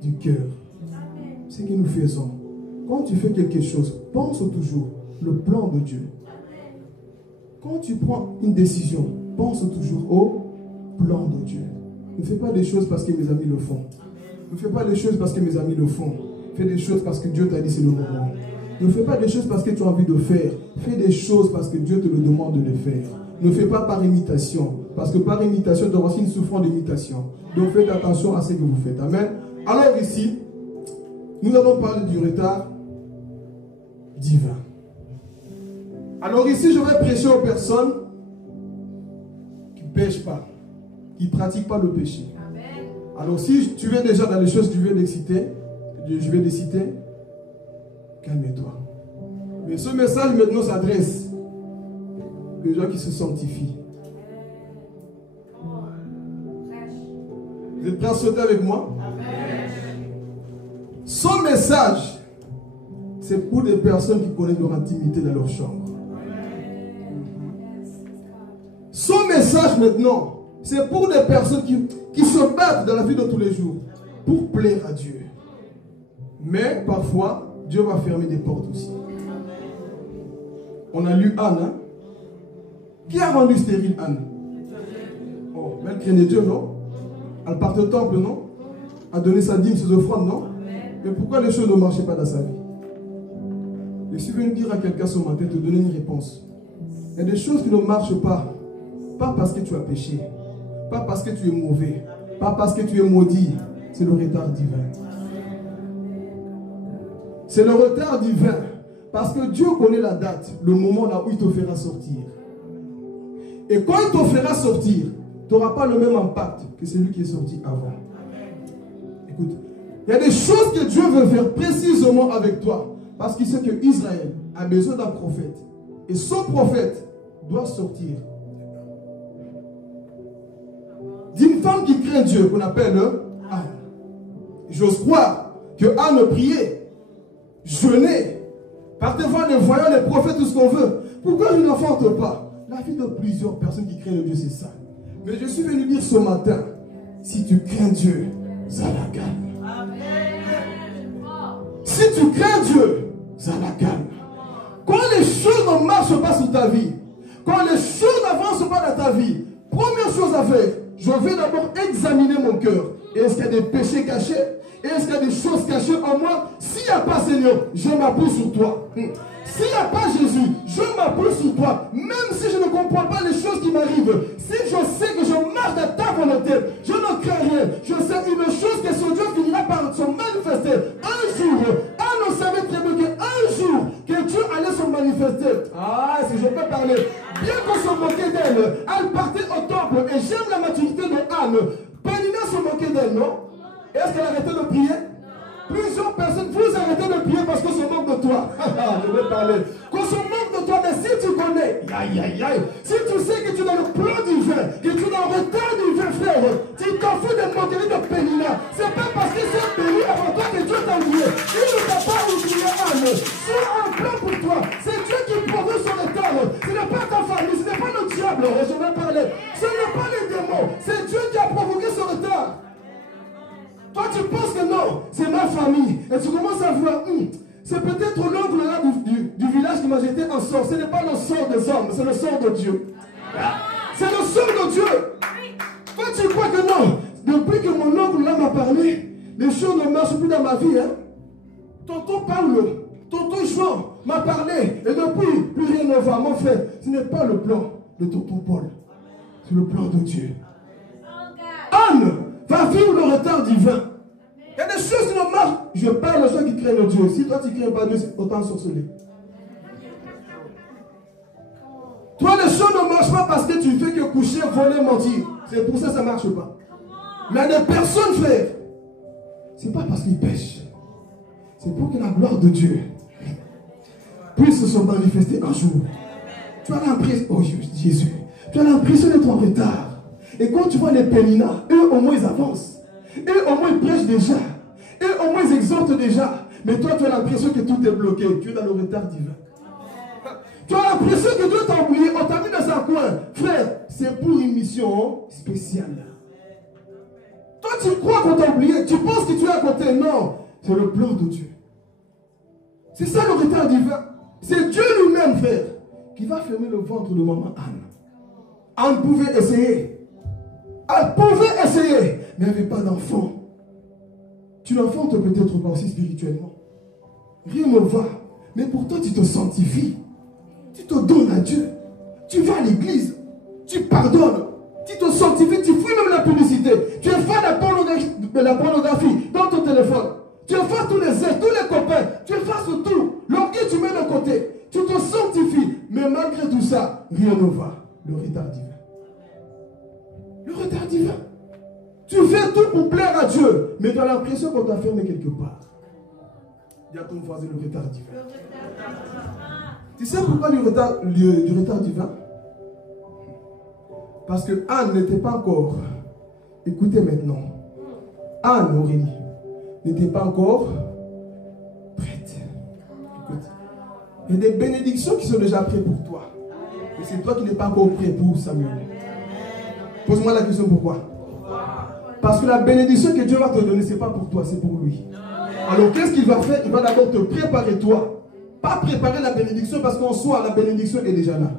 du cœur. Ce que nous faisons. Quand tu fais quelque chose, pense toujours le plan de Dieu. Quand tu prends une décision, pense toujours au plan de Dieu. Ne fais pas des choses parce que mes amis le font. Ne fais pas des choses parce que mes amis le font. Fais des choses parce que Dieu t'a dit c'est le moment. Ne fais pas des choses parce que tu as envie de faire. Fais des choses parce que Dieu te le demande de les faire. Ne fais pas par imitation. Parce que par imitation, tu as aussi une souffrance d'imitation. Donc faites attention à ce que vous faites. Amen. Alors ici, nous allons parler du retard divin. Alors ici, je vais prêcher aux personnes qui ne pêchent pas, qui ne pratiquent pas le péché. Amen. Alors si tu es déjà dans les choses que je viens de citer, calme-toi. Mais ce message maintenant s'adresse aux gens qui se sanctifient. Vous êtes prêts à sauter avec moi? Amen. Ce message, c'est pour des personnes qui connaissent leur intimité dans leur chambre. Ce message maintenant, c'est pour des personnes qui se battent dans la vie de tous les jours pour plaire à Dieu. Mais parfois, Dieu va fermer des portes aussi. On a lu Anne. Hein? Qui a rendu stérile Anne? Oh, mais elle craignait Dieu, non? Elle part au temple, non? Elle donnait sa dîme, ses offrandes, non? Mais pourquoi les choses ne marchaient pas dans sa vie? Je suis venu dire à quelqu'un ce matin, te donner une réponse. Il y a des choses qui ne marchent pas. Pas parce que tu as péché. Pas parce que tu es mauvais. Pas parce que tu es maudit. C'est le retard divin. C'est le retard divin. Parce que Dieu connaît la date, le moment là où il te fera sortir. Et quand il te fera sortir, tu n'auras pas le même impact que celui qui est sorti avant. Écoute, il y a des choses que Dieu veut faire précisément avec toi. Parce qu'il sait que Israël a besoin d'un prophète. Et ce prophète doit sortir d'une femme qui craint Dieu, qu'on appelle Anne. J'ose croire que Anne priait, jeûnait, par tes voix, les voyants, les prophètes, tout ce qu'on veut. Pourquoi je n'enfante pas? La vie de plusieurs personnes qui craignent Dieu, c'est ça. Mais je suis venu dire ce matin, si tu crains Dieu, ça la calme. Si tu crains Dieu, ça la calme. Quand les choses ne marchent pas sur ta vie, quand les choses n'avancent pas dans ta vie, première chose à faire, je vais d'abord examiner mon cœur. Est-ce qu'il y a des péchés cachés? Est-ce qu'il y a des choses cachées en moi? S'il n'y a pas, Seigneur, je m'appuie sur toi. S'il n'y a pas Jésus, je m'appuie sur toi. Même si je ne comprends pas les choses qui m'arrivent, si je sais que je marche dans ta volonté, je ne crains rien. Je sais une chose, que ce Dieu finira par se manifester. Un jour, on savait très bien qu'un jour, que Dieu allait se manifester. Ah, si je peux parler. Bien qu'on se moquait d'elle, elle partait au temple. Et j'aime la maturité de Anne. Pénina se moquait d'elle, non? Est-ce qu'elle arrêtait de prier? Plusieurs personnes, vous arrêtez de prier parce qu'on se moque de toi. Je vais parler. Qu'on se moque de toi, mais si tu connais, si tu sais que tu es dans le plan divin, que tu es dans le retard divin, frère, tu t'en fous des moqueries de Pénina. C'est pas parce que c'est béni avant toi que Dieu t'a oublié. Il ne t'a pas oublié, Anne. C'est un plan pour toi. C'est Dieu qui produit son retard. Ce n'est pas ta famille, ce n'est pas le diable. Je vais parler. Ce n'est pas les démons. C'est Dieu qui a provoqué ce retard. Toi, tu penses que non, c'est ma famille. Et tu commences à voir, c'est peut-être l'oncle là du village qui m'a jeté un sort. Ce n'est pas le sort des hommes, c'est le sort de Dieu. C'est le sort de Dieu. Toi, tu crois que non. Depuis que mon oncle là m'a parlé, les choses ne marchent plus dans ma vie. Hein? Tonton Paulo, tonton Jean m'a parlé. Et depuis, plus rien ne va. Mon frère, ce n'est pas le plan de tonton Paul. C'est le plan de Dieu. Anne va vivre le retard divin. Il y a des choses qui ne marchent. Je parle aux gens qui craignent Dieu. Si toi tu ne crains pas Dieu, c'est autant sorceler. Toi, les choses ne marchent pas parce que tu fais que coucher, voler, mentir. C'est pour ça que ça ne marche pas. Mais des personnes, frère, ce n'est pas parce qu'ils pêchent. C'est pour que la gloire de Dieu puisse se manifester un jour. Tu as l'impression, oh Jésus, tu as l'impression d'être en retard. Et quand tu vois les Pénina, eux au moins ils avancent. Eux au moins ils prêchent déjà. Eux au moins ils exhortent déjà. Mais toi tu as l'impression que tout est bloqué. Tu es dans le retard divin. Tu as l'impression que Dieu t'a oublié. On t'a mis dans un coin. Frère, c'est pour une mission spéciale. Toi tu crois qu'on t'a oublié. Tu penses que tu es à côté. Non, c'est le plan de Dieu. C'est ça le retard divin. C'est Dieu lui-même, frère, qui va fermer le ventre de maman Anne. Anne pouvait essayer. Elle pouvait essayer, mais elle n'avait pas d'enfant. Tu l'enfantes peut-être pas aussi spirituellement. Rien ne va. Mais pourtant, tu te sanctifies. Tu te donnes à Dieu. Tu vas à l'église. Tu pardonnes. Tu te sanctifies. Tu fouilles même la publicité. Tu es fan de la pornographie dans ton téléphone. Tu effaces tous les ex, tous les copains. Tu effaces tout. L'orgueil, tu mets de côté. Tu te sanctifies. Mais malgré tout ça, rien ne va. Le retard divin. Le retard divin. Tu fais tout pour plaire à Dieu, mais tu as l'impression qu'on t'a fermé quelque part. Dis à ton voisin le retard divin. Tu sais pourquoi du retard divin? Parce que Anne n'était pas encore, écoutez maintenant, Anne Aurélie n'était pas encore prête. Écoute, il y a des bénédictions qui sont déjà prêtes pour toi. Mais c'est toi qui n'es pas encore prêt pour Samuel. Pose-moi la question pourquoi. Parce que la bénédiction que Dieu va te donner, ce n'est pas pour toi, c'est pour lui. Alors qu'est-ce qu'il va faire? Il va d'abord te préparer toi. Pas préparer la bénédiction parce qu'en soi, la bénédiction est déjà là.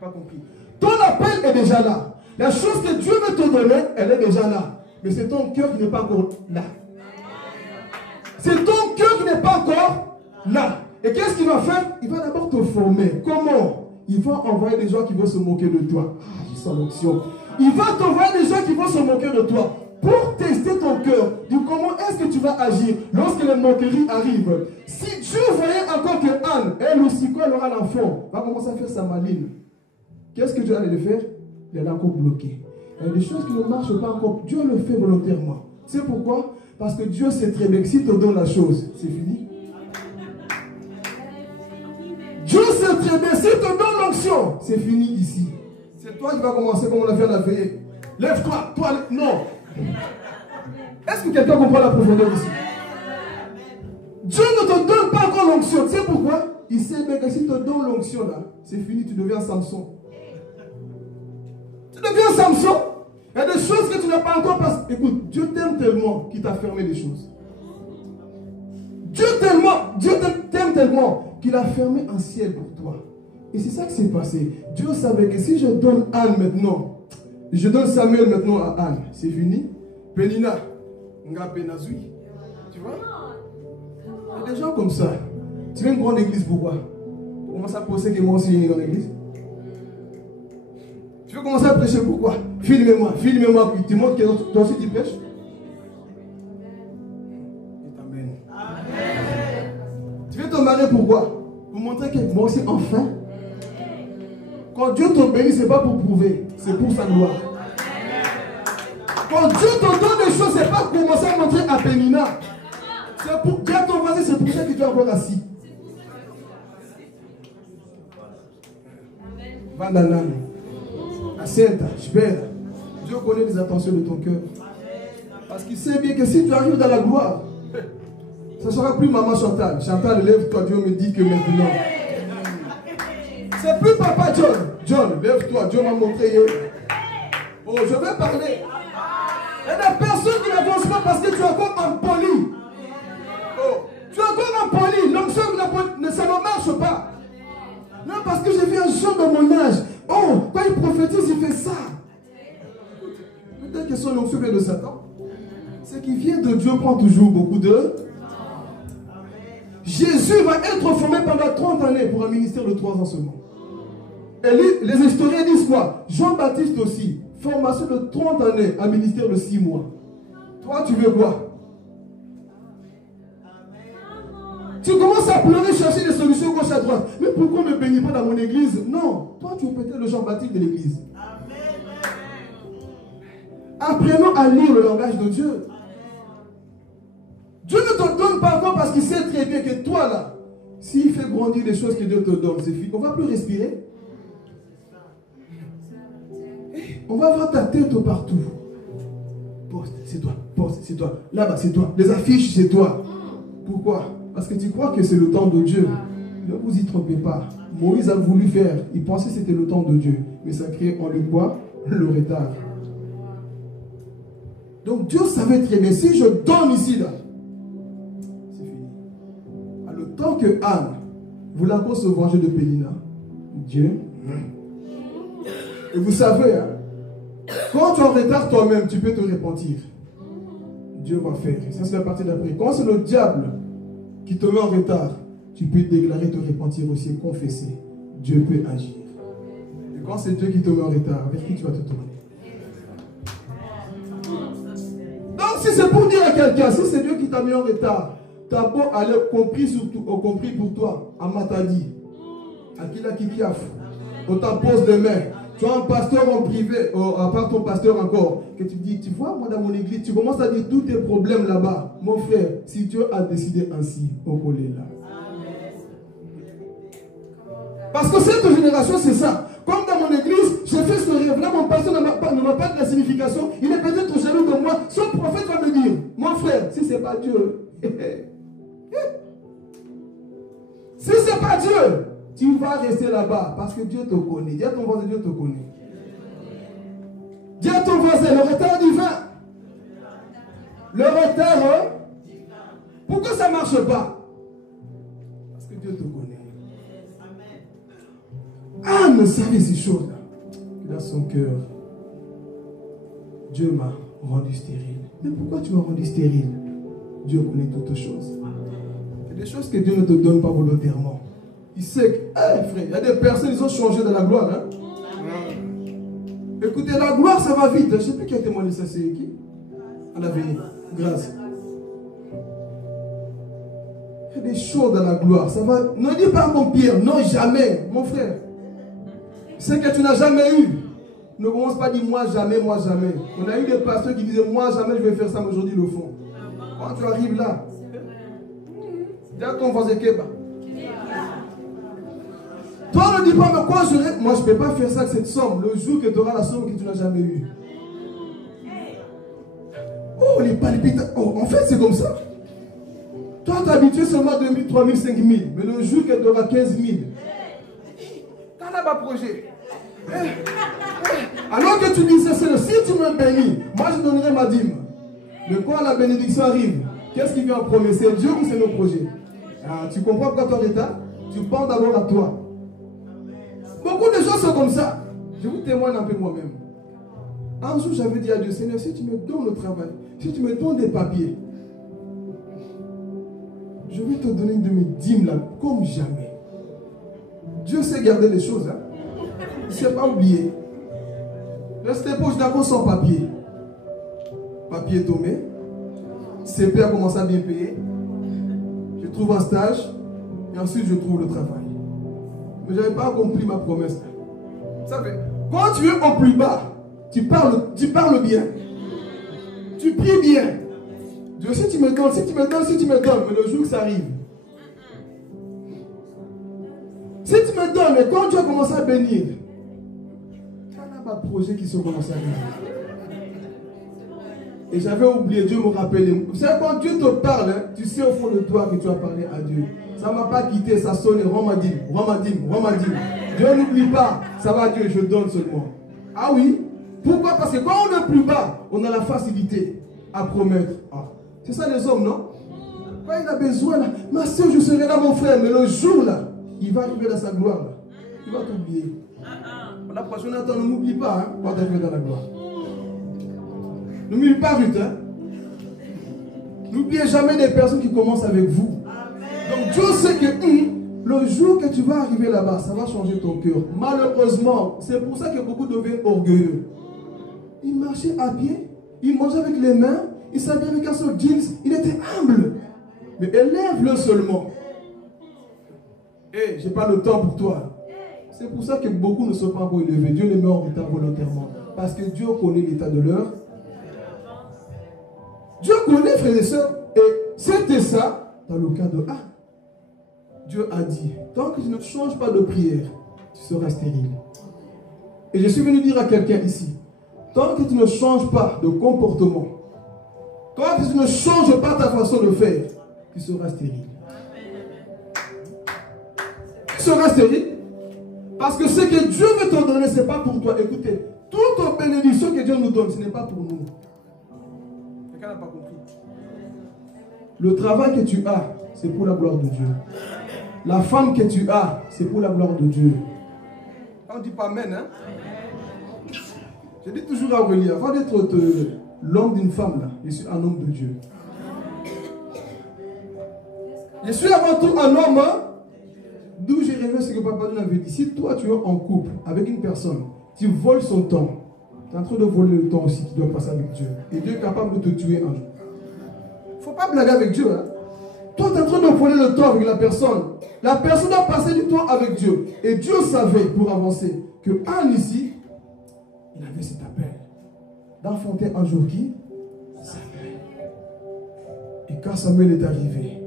Pas compris. Ton appel est déjà là. La chose que Dieu veut te donner, elle est déjà là. Mais c'est ton cœur qui n'est pas encore là. C'est ton cœur qui n'est pas encore là. Et qu'est-ce qu'il va faire? Il va d'abord te former. Comment? Il va envoyer des gens qui vont se moquer de toi. Ah, je sens l'option. Il va t'envoyer des gens qui vont se moquer de toi pour tester ton cœur. Comment est-ce que tu vas agir lorsque les moqueries arrivent? Si Dieu voyait encore que Anne, elle aussi, quand elle aura l'enfant, va commencer à faire sa maline, qu'est-ce que Dieu allait le faire? Il allait encore bloquer. Il y a des choses qui ne marchent pas encore. Dieu le fait volontairement. Tu sais pourquoi? Parce que Dieu sait très bien que s'il te donne la chose, c'est fini. Dieu sait très bien, s'il te donne l'onction, c'est fini ici. C'est toi qui vas commencer comme on a fait la veillée. Lève-toi, toi, non. Est-ce que quelqu'un comprend la profondeur ici? Dieu ne te donne pas encore l'onction. Tu sais pourquoi? il sait bien que si tu te donnes l'onction là, c'est fini, tu deviens Samson. Tu deviens Samson. Il y a des choses que tu n'as pas encore passées. Écoute, Dieu t'aime tellement qu'il t'a fermé les choses. Dieu t'aime tellement qu'il a fermé un ciel pour toi. Et c'est ça qui s'est passé. Dieu savait que si je donne Anne maintenant, je donne Samuel maintenant à Anne, c'est fini. Pénina, nga Benazui. Tu vois? Il y a des gens comme ça. Tu viens une grande église, pourquoi? Pour commencer à penser que moi aussi j'ai une grande église. Tu veux commencer à prêcher, pourquoi? Filme-moi, puis tu montres que toi aussi tu prêches. Amen. Tu veux te marier, pourquoi? Pour montrer que moi aussi, enfin. Quand Dieu te bénit, ce n'est pas pour prouver, c'est pour sa gloire. Quand Dieu te donne des choses, ce n'est pas pour commencer à montrer à Pénina. C'est pour dire à ton voisin, c'est pour ça que tu es encore assis. Vandanan, Asienta, Shbera. Dieu connaît les intentions de ton cœur. Parce qu'il sait bien que si tu arrives dans la gloire, ça ne sera plus maman Chantal. Chantal, lève-toi, Dieu me dit que maintenant. C'est plus papa John. John, lève-toi, Dieu m'a montré. Oh, je vais parler. Il y a des personnes qui n'avancent pas parce que tu es encore impoli. Oh, tu es encore impoli. L'onction ça ne marche pas. Non, parce que j'ai vu un jeune de mon âge. Oh, quand il prophétise, il fait ça. Peut-être que son onction vient de Satan. Ce qui vient de Dieu prend toujours beaucoup de... Jésus va être formé pendant 30 années pour un ministère de 3 ans seulement. Et les historiens disent quoi? Jean-Baptiste aussi, formation de 30 années, un ministère de 6 mois. Toi, tu veux quoi? Tu commences à pleurer, chercher des solutions gauche à droite. Mais pourquoi ne me bénis pas dans mon église? Non, toi tu es peut-être le Jean-Baptiste de l'église. Apprenons à lire le langage de Dieu. Dieu ne te donne pas encore parce qu'il sait très bien que toi là, s'il fait grandir les choses que Dieu te donne, c'est fini. On ne va plus respirer. On va voir ta tête partout. Poste, c'est toi. Poste, c'est toi. Là-bas, c'est toi. Les affiches, c'est toi. Pourquoi? Parce que tu crois que c'est le temps de Dieu. Ne vous y trompez pas. Moïse a voulu faire. Il pensait que c'était le temps de Dieu. Mais ça crée en lui quoi? Le retard. Donc Dieu savait très bien. Si je donne ici, là, c'est fini. À le temps que Anne voulait encore se venger de Pénina, Dieu. Et vous savez, hein, quand tu es en retard toi-même, tu peux te repentir. Dieu va faire. Et ça, c'est la partie d'après. Quand c'est le diable qui te met en retard, tu peux déclarer, te repentir aussi et confesser. Dieu peut agir. Et quand c'est Dieu qui te met en retard, vers qui tu vas te tourner? Donc si c'est pour dire à quelqu'un, si c'est Dieu qui t'a mis en retard, t'as beau aller compris pour toi, à Matadi, à Kilakikiaf, on t'impose des mains. Tu as un pasteur en privé, à part ton pasteur encore, que tu dis, tu vois, moi dans mon église, tu commences à dire tous tes problèmes là-bas. Mon frère, si Dieu a décidé ainsi, au collet là. Parce que cette génération, c'est ça. Comme dans mon église, j'ai fait ce rêve-là, mon pasteur ne m'a pas de la signification, il est peut-être jaloux de moi. Son prophète va me dire, mon frère, si ce n'est pas Dieu, si ce n'est pas Dieu, tu vas rester là-bas parce que Dieu te connaît. Dis à ton voisin, Dieu te connaît. Dis à ton voisin, le retard divin. Le retard, pourquoi ça ne marche pas? Parce que Dieu te connaît. Anne savait ces choses-là. Dans son cœur, Dieu m'a rendu stérile. Mais pourquoi tu m'as rendu stérile? Dieu connaît toutes choses. Il y a des choses que Dieu ne te donne pas volontairement. Il sait que, frère, il y a des personnes, ils ont changé dans la gloire. Hein? Écoutez, la gloire, ça va vite. Je ne sais plus qui a témoigné ça, c'est qui? À l'avenir. Grâce. Il y a des choses dans la gloire. Ça va. Ne dis pas mon pire. Non, jamais. Mon frère. Ce que tu n'as jamais eu. Ne commence pas à dire moi jamais, moi jamais. On a eu des pasteurs qui disaient moi jamais je vais faire ça, mais aujourd'hui ils le font. Quand tu arrives là, dis à ton voisin Keba. Toi ne dis pas, mais quoi moi je ne peux pas faire ça avec cette somme. Le jour que tu auras la somme que tu n'as jamais eue. Oh, les palpitations. Oh, en fait, c'est comme ça. Toi, tu es habitué seulement à 2 000, 3 000, 5 000. Mais le jour qu'elle aura 15 000, t'en as pas projet. Alors que tu disais, Seigneur, si tu me bénis, moi je donnerai ma dîme. Mais quand la bénédiction arrive, qu'est-ce qui vient en premier? C'est Dieu ou c'est nos projets? Ah, tu comprends pourquoi ton état? Tu penses d'abord à toi. Beaucoup de gens sont comme ça. Je vous témoigne un peu moi-même. Un jour, j'avais dit à Dieu, Seigneur, si tu me donnes le travail, si tu me donnes des papiers, je vais te donner de mes dîmes là, comme jamais. Dieu sait garder les choses. Hein? Il ne s'est pas oublié. Restez pas, je d'accord sans papier. Papier est tombé. CP a commencé à bien payer. Je trouve un stage. Et ensuite, je trouve le travail. Mais je n'avais pas accompli ma promesse. Vous savez, quand tu es au plus bas, tu parles bien. Tu pries bien. Dieu, si tu me donnes, si tu me donnes, si tu me donnes, mais le jour que ça arrive. Si tu me donnes, mais quand tu as commencé à bénir, tu as pas de projet qui sont commencés à bénir. Et j'avais oublié, Dieu me rappelait. Vous savez, quand Dieu te parle, hein, tu sais au fond de toi que tu as parlé à Dieu. Ça ne m'a pas quitté, ça sonne, Ramadim, Ramadim, Ramadim. Dieu n'oublie pas, ça va Dieu, je donne seulement. Ah oui? Pourquoi? Parce que quand on est plus bas, on a la facilité à promettre. Ah. C'est ça les hommes, non? Quand il a besoin, là, ma soeur, je serai là, mon frère, mais le jour là, il va arriver dans sa gloire. Là. Il va t'oublier. La prochaine, attends, ne m'oublie pas hein, quand tu arrives dans la gloire. Ne m'oublie pas, Ruth. Hein. N'oubliez jamais les personnes qui commencent avec vous. Donc Dieu sait que le jour que tu vas arriver là-bas, ça va changer ton cœur. Malheureusement, c'est pour ça que beaucoup deviennent orgueilleux. Il marchait à pied, il mangeait avec les mains, il s'habillait avec un seul jeans, il était humble. Mais élève-le seulement. Hey, je n'ai pas le temps pour toi. C'est pour ça que beaucoup ne sont pas encore élevés. Dieu les met en retard volontairement. Parce que Dieu connaît l'état de leur. Dieu connaît, frères et sœurs. Et c'était ça dans le cas de Anne. Dieu a dit, tant que tu ne changes pas de prière, tu seras stérile. Et je suis venu dire à quelqu'un ici, tant que tu ne changes pas de comportement, tant que tu ne changes pas ta façon de faire, tu seras stérile. Tu seras stérile. Parce que ce que Dieu veut te donner, ce n'est pas pour toi. Écoutez, toute bénédiction que Dieu nous donne, ce n'est pas pour nous. Quelqu'un n'a pas compris. Le travail que tu as, c'est pour la gloire de Dieu. La femme que tu as, c'est pour la gloire de Dieu. On ne dit pas amen, hein? Je dis toujours à Aurélie, avant d'être l'homme d'une femme, là, je suis un homme de Dieu. Je suis avant tout un homme, hein? D'où j'ai rêvé ce que Papa Dieu avait dit. Si toi tu es en couple avec une personne, tu voles son temps, tu es en train de voler le temps aussi, tu dois passer avec Dieu. Et Dieu est capable de te tuer un jour. Il ne faut pas blaguer avec Dieu. Hein? Toi tu es en train de voler le temps avec la personne. La personne a passé du temps avec Dieu. Et Dieu savait pour avancer que Anne ici, il avait cet appel d'enfanter un jour qui? Samuel. Et quand Samuel est arrivé,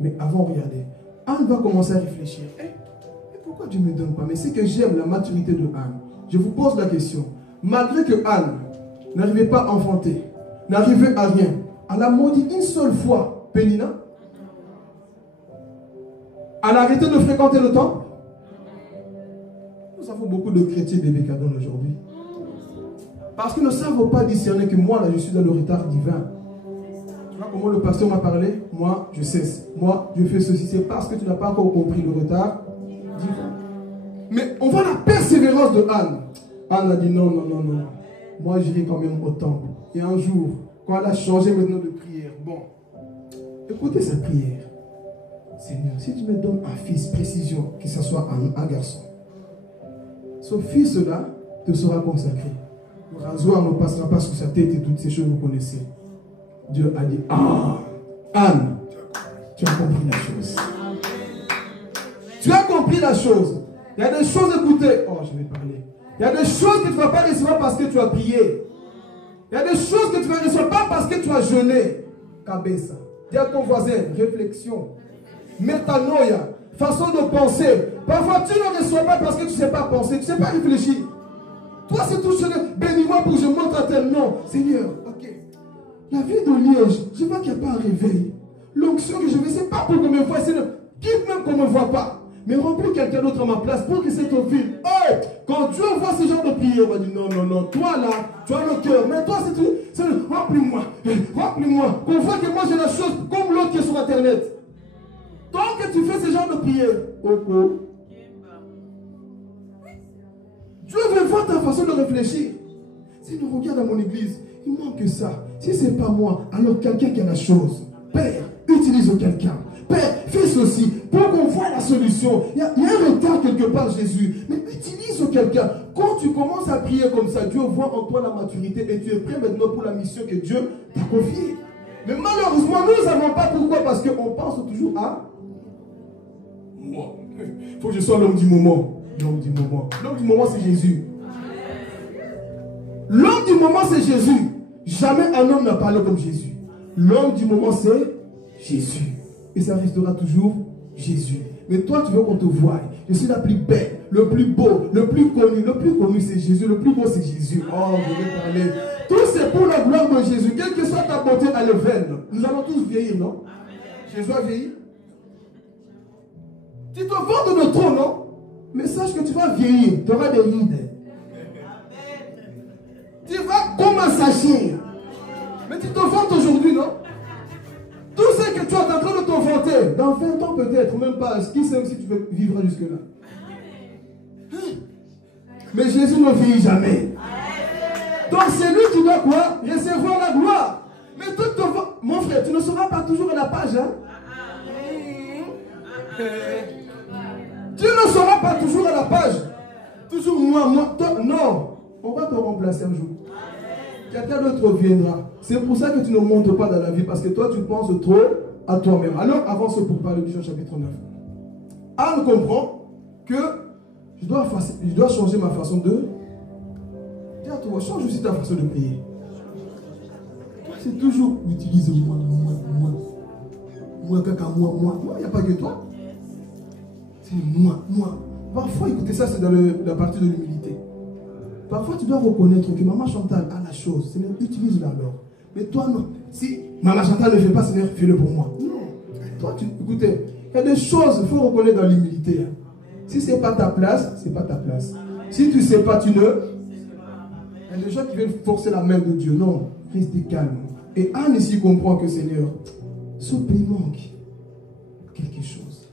mais avant, regardez, Anne va commencer à réfléchir. Et pourquoi Dieu ne me donne pas? Mais c'est que j'aime la maturité de Anne. Je vous pose la question. Malgré que Anne n'arrivait pas à enfanter, n'arrivait à rien, elle a maudit une seule fois Pénina. Elle a arrêté de fréquenter le temple. Nous avons beaucoup de chrétiens bébés cadons aujourd'hui. Parce qu'ils ne savent pas discerner que moi, là, je suis dans le retard divin. Tu vois comment le pasteur m'a parlé? Moi, je cesse. Moi, je fais ceci. C'est parce que tu n'as pas encore compris le retard divin. Mais on voit la persévérance de Anne. Anne a dit non, non, non, non. Moi, j'irai quand même au temple. Et un jour, quand elle a changé maintenant de prière, bon, écoutez cette prière. Seigneur, si tu me donnes un fils, précision, que ce soit un garçon, ce fils-là te sera consacré. Le rasoir ne passera pas sur sa tête et toutes ces choses vous connaissez. Dieu a dit, ah, Anne, tu as compris la chose. Tu as compris la chose. Il y a des choses, écoutez, oh, je vais parler. Il y a des choses que tu ne vas pas recevoir parce que tu as prié. Il y a des choses que tu ne vas recevoir pas parce que tu as jeûné. Cabessa. Dis à ton voisin, réflexion. Métanoïa, façon de penser. Parfois, tu ne reçois pas parce que tu ne sais pas penser, tu ne sais pas réfléchir. Toi, c'est tout ce que bénis-moi pour que je montre à tel nom. Seigneur, ok. La vie de Liège, je vois qu'il n'y a pas un réveil. l'onction que je vais, c'est pas pour qu'on me voie, c'est quitte même qu'on ne me voit pas. Mais remplis quelqu'un d'autre à ma place pour que c'est ton fils. Oh, quand Dieu voit ce genre de prière, il va dire non, non, non, toi là, tu as le cœur. Mais toi, c'est remplis-moi, remplis-moi. Qu'on voit que moi j'ai la chose comme l'autre qui est sur Internet. Tant que tu fais ce genre de prière, Dieu veut voir ta façon de réfléchir. Si nous regardons à mon église, il manque ça. Si ce n'est pas moi, alors quelqu'un qui a la chose. Père, utilise quelqu'un. Père, fais ceci pour qu'on voit la solution. Il y a un retard quelque part, Jésus. Mais utilise quelqu'un. Quand tu commences à prier comme ça, Dieu voit en toi la maturité et tu es prêt maintenant pour la mission que Dieu t'a confiée. Mais malheureusement, nous ne savons pas pourquoi. Parce qu'on pense toujours à moi. Il faut que je sois l'homme du moment. L'homme du moment. L'homme du moment, c'est Jésus. L'homme du moment, c'est Jésus. Jamais un homme n'a parlé comme Jésus. L'homme du moment, c'est Jésus. Et ça restera toujours Jésus. Mais toi, tu veux qu'on te voie. Je suis la plus belle, le plus beau, le plus connu. Le plus connu, c'est Jésus. Le plus beau, c'est Jésus. Oh, je vais parler. Tout c'est pour la gloire de Jésus. Quelle que soit ta beauté à l'éveil. Nous allons tous vieillir, non? Jésus a vieilli. Tu te vends de notre trône, non? Mais sache que tu vas vieillir. Tu auras des rides. Tu vas comme un sachet. Mais tu te vantes aujourd'hui, non? Tout ce que tu es en train de te vanter, dans 20 ans peut-être, même pas. Qui sait si tu veux vivre jusque-là? Mais Jésus ne vieillit jamais. Donc c'est lui qui doit quoi? Recevoir la gloire. Mais toi, mon frère, tu ne seras pas toujours à la page. Hein? Tu ne seras pas toujours à la page. Toujours moi. Toi, non. On va te remplacer un jour. Quelqu'un d'autre viendra. C'est pour ça que tu ne montes pas dans la vie. Parce que toi, tu penses trop à toi-même. Alors, avance pour parler du chapitre 9. Anne comprend que je dois changer ma façon de... Dis à toi, change aussi ta façon de prier. Toi, c'est toujours utilise moi. Moi, il n'y a pas que toi. C'est moi. Parfois, écoutez ça, c'est dans la partie de l'humilité. Parfois, tu dois reconnaître que Maman Chantal a la chose. Seigneur, utilise-la alors. Mais toi, non. Si Maman Chantal ne fait pas, Seigneur, fais-le pour moi. Non. Toi, écoutez, il y a des choses qu'il faut reconnaître dans l'humilité. Hein. Si ce n'est pas ta place, ce n'est pas ta place. Si tu ne sais pas, tu ne... Il y a des gens qui viennent forcer la main de Dieu. Non, reste calme. Et Anne ici comprend que, Seigneur, ce pays manque quelque chose.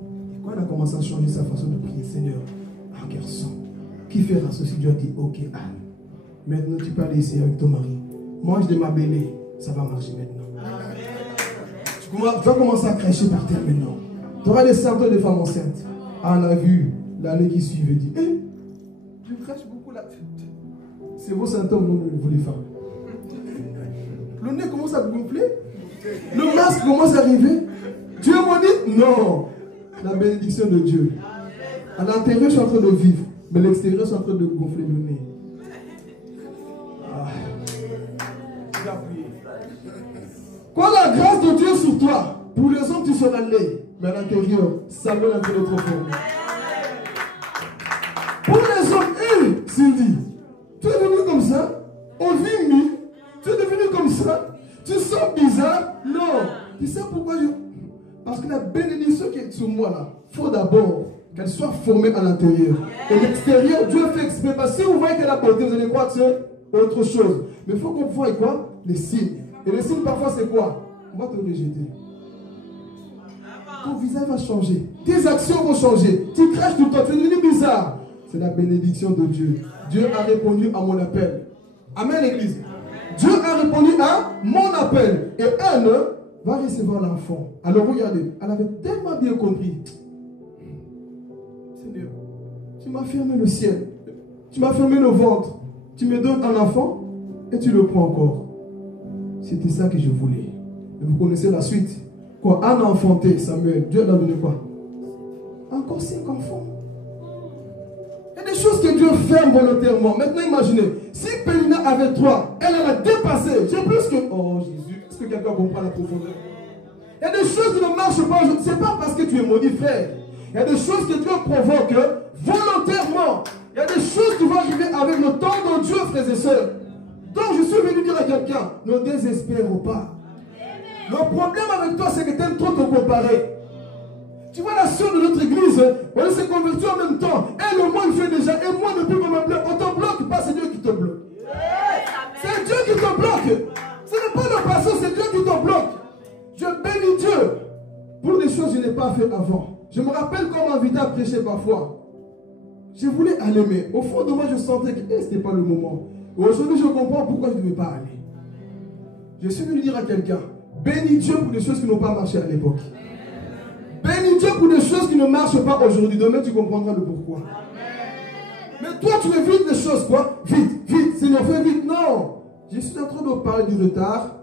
Et quand elle a commencé à changer sa façon de prier, Seigneur, un garçon qui fera ceci, Dieu a dit, ok Anne, maintenant tu peux aller essayer avec ton mari. Mange de ma bébé, ça va marcher maintenant. Tu vas commencer à cracher par terre maintenant. Tu auras des symptômes de femmes enceintes. Anne a vu l'année qui suit et dit, tu craches beaucoup là. C'est vos symptômes, non, vous les femmes. Le nez commence à gonfler. Le masque commence à arriver. Dieu m'a dit, non. La bénédiction de Dieu. À l'intérieur, je suis en train de vivre. Mais l'extérieur, je suis en train de gonfler le nez. Quand la grâce de Dieu est sur toi, pour les hommes, tu seras laid. Mais à l'intérieur, Samuel est en train de te former. Pour les hommes, Cindy, tu es devenu comme ça. On vit mieux. Tu es devenu comme ça. Tu sens bizarre. Non. Tu sais pourquoi Parce que la bénédiction qui est sur moi là, il faut d'abord qu'elle soit formée à l'intérieur. Et l'extérieur, Dieu fait exprès. Parce que si vous voyez que la beauté, vous allez croire que c'est autre chose. Mais il faut qu'on voie quoi? Les signes. Et les signes parfois c'est quoi? On va te rejeter. Ton visage va changer. Tes actions vont changer. Tu craches tout le temps. Tu es devenu bizarre. C'est la bénédiction de Dieu. Dieu a répondu à mon appel. Amen, l'église. Dieu a répondu à mon appel. Et Anne va recevoir l'enfant. Alors regardez, elle avait tellement bien compris. Seigneur, tu m'as fermé le ciel. Tu m'as fermé le ventre. Tu me donnes un enfant et tu le prends encore. C'était ça que je voulais. Et vous connaissez la suite. Quand Anne a enfanté Samuel, Dieu l'a donné quoi? Encore 5 enfants. Il y a des choses que Dieu ferme volontairement. Maintenant, imaginez, si Pélina avait 3, elle a dépassé. J'ai plus que... Oh Jésus, est-ce que quelqu'un comprend la profondeur? Il y a des choses qui ne marchent pas. Ce n'est pas parce que tu es maudit, frère. Il y a des choses que Dieu provoque volontairement. Il y a des choses qui vont arriver avec le temps de Dieu, frères et sœurs. Donc je suis venu dire à quelqu'un, ne désespérons pas. Le problème avec toi, c'est que tu aimes trop te comparer. Tu vois la soeur de notre église, on s'est converti en même temps. Elle, au moins, il fait déjà. Et moi, depuis qu'on me bloque, on te bloque pas, c'est Dieu qui te bloque. C'est Dieu qui te bloque. Ce n'est pas le pasteur, c'est Dieu qui te bloque. Je bénis Dieu pour des choses que je n'ai pas fait avant. Je me rappelle qu'on m'invitait à prêcher parfois. Je voulais aller, mais au fond de moi, je sentais que ce n'était pas le moment. Aujourd'hui, je comprends pourquoi je ne devais pas aller. Je suis venu dire à quelqu'un, bénis Dieu pour des choses qui n'ont pas marché à l'époque. Bénis Dieu pour des choses qui ne marchent pas aujourd'hui. Demain, tu comprendras le pourquoi. Mais toi, tu évites des choses, quoi? Vite, vite, Seigneur, fais vite. Non. Je suis en train de parler du retard.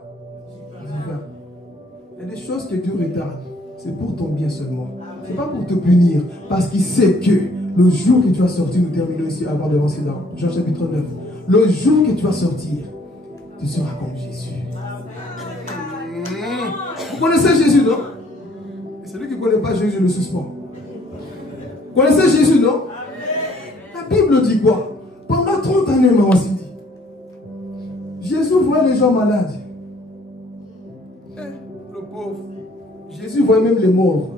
Il y a des choses que Dieu retarde. C'est pour ton bien seulement. Ce n'est pas pour te punir. Parce qu'il sait que le jour que tu vas sortir, nous terminons ici avant d'avancer dans Jean chapitre 9. Le jour que tu vas sortir, tu seras comme Jésus. Vous connaissez Jésus, non? Et celui qui ne connaît pas Jésus, je le suspends. Vous connaissez Jésus, non? La Bible dit quoi? Pendant 30 années, maman s'est dit. Jésus voit les gens malades. Le pauvre. Jésus voit même les morts.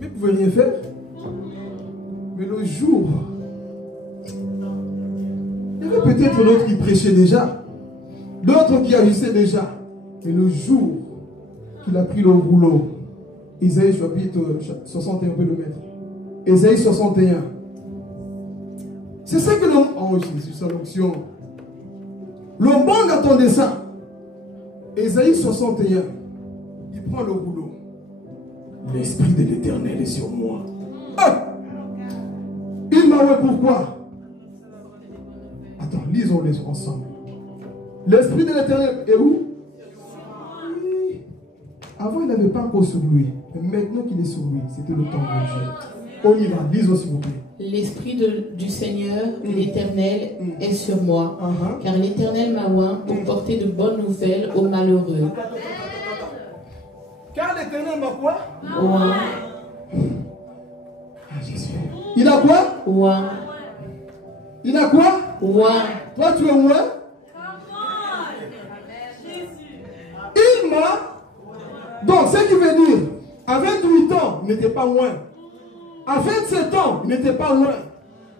Mais il ne pouvait rien faire. Mais le jour, il y avait peut-être d'autres qui prêchaient déjà. D'autres qui agissaient déjà. Mais le jour qu'il a pris le rouleau, Isaïe chapitre 61, on peut le mettre. Isaïe 61. C'est ça que l'homme... Oh Jésus, sa l'onction. Le monde attendait ça. Isaïe 61. Il prend le rouleau. L'Esprit de l'Éternel est sur moi. Ah! Il m'a ouais, pourquoi? Attends, lisons-les ensemble. L'Esprit de l'Éternel est où? Oui. Avant, il n'avait pas encore sur lui. Mais maintenant qu'il est sur lui, c'était le temps de Dieu. On y va, lisons s'il vous plaît. L'Esprit du Seigneur, l'Éternel, est sur moi. Car l'Éternel m'a oint pour porter de bonnes nouvelles aux malheureux. Car l'Éternel m'a quoi? Oint. Ah, Jésus. Il a quoi? Oint. Il a quoi? Oint. Toi, tu es oint? Il m'a... Donc, ce qui veut dire, à 28 ans, il n'était pas loin. À 27 ans, il n'était pas loin.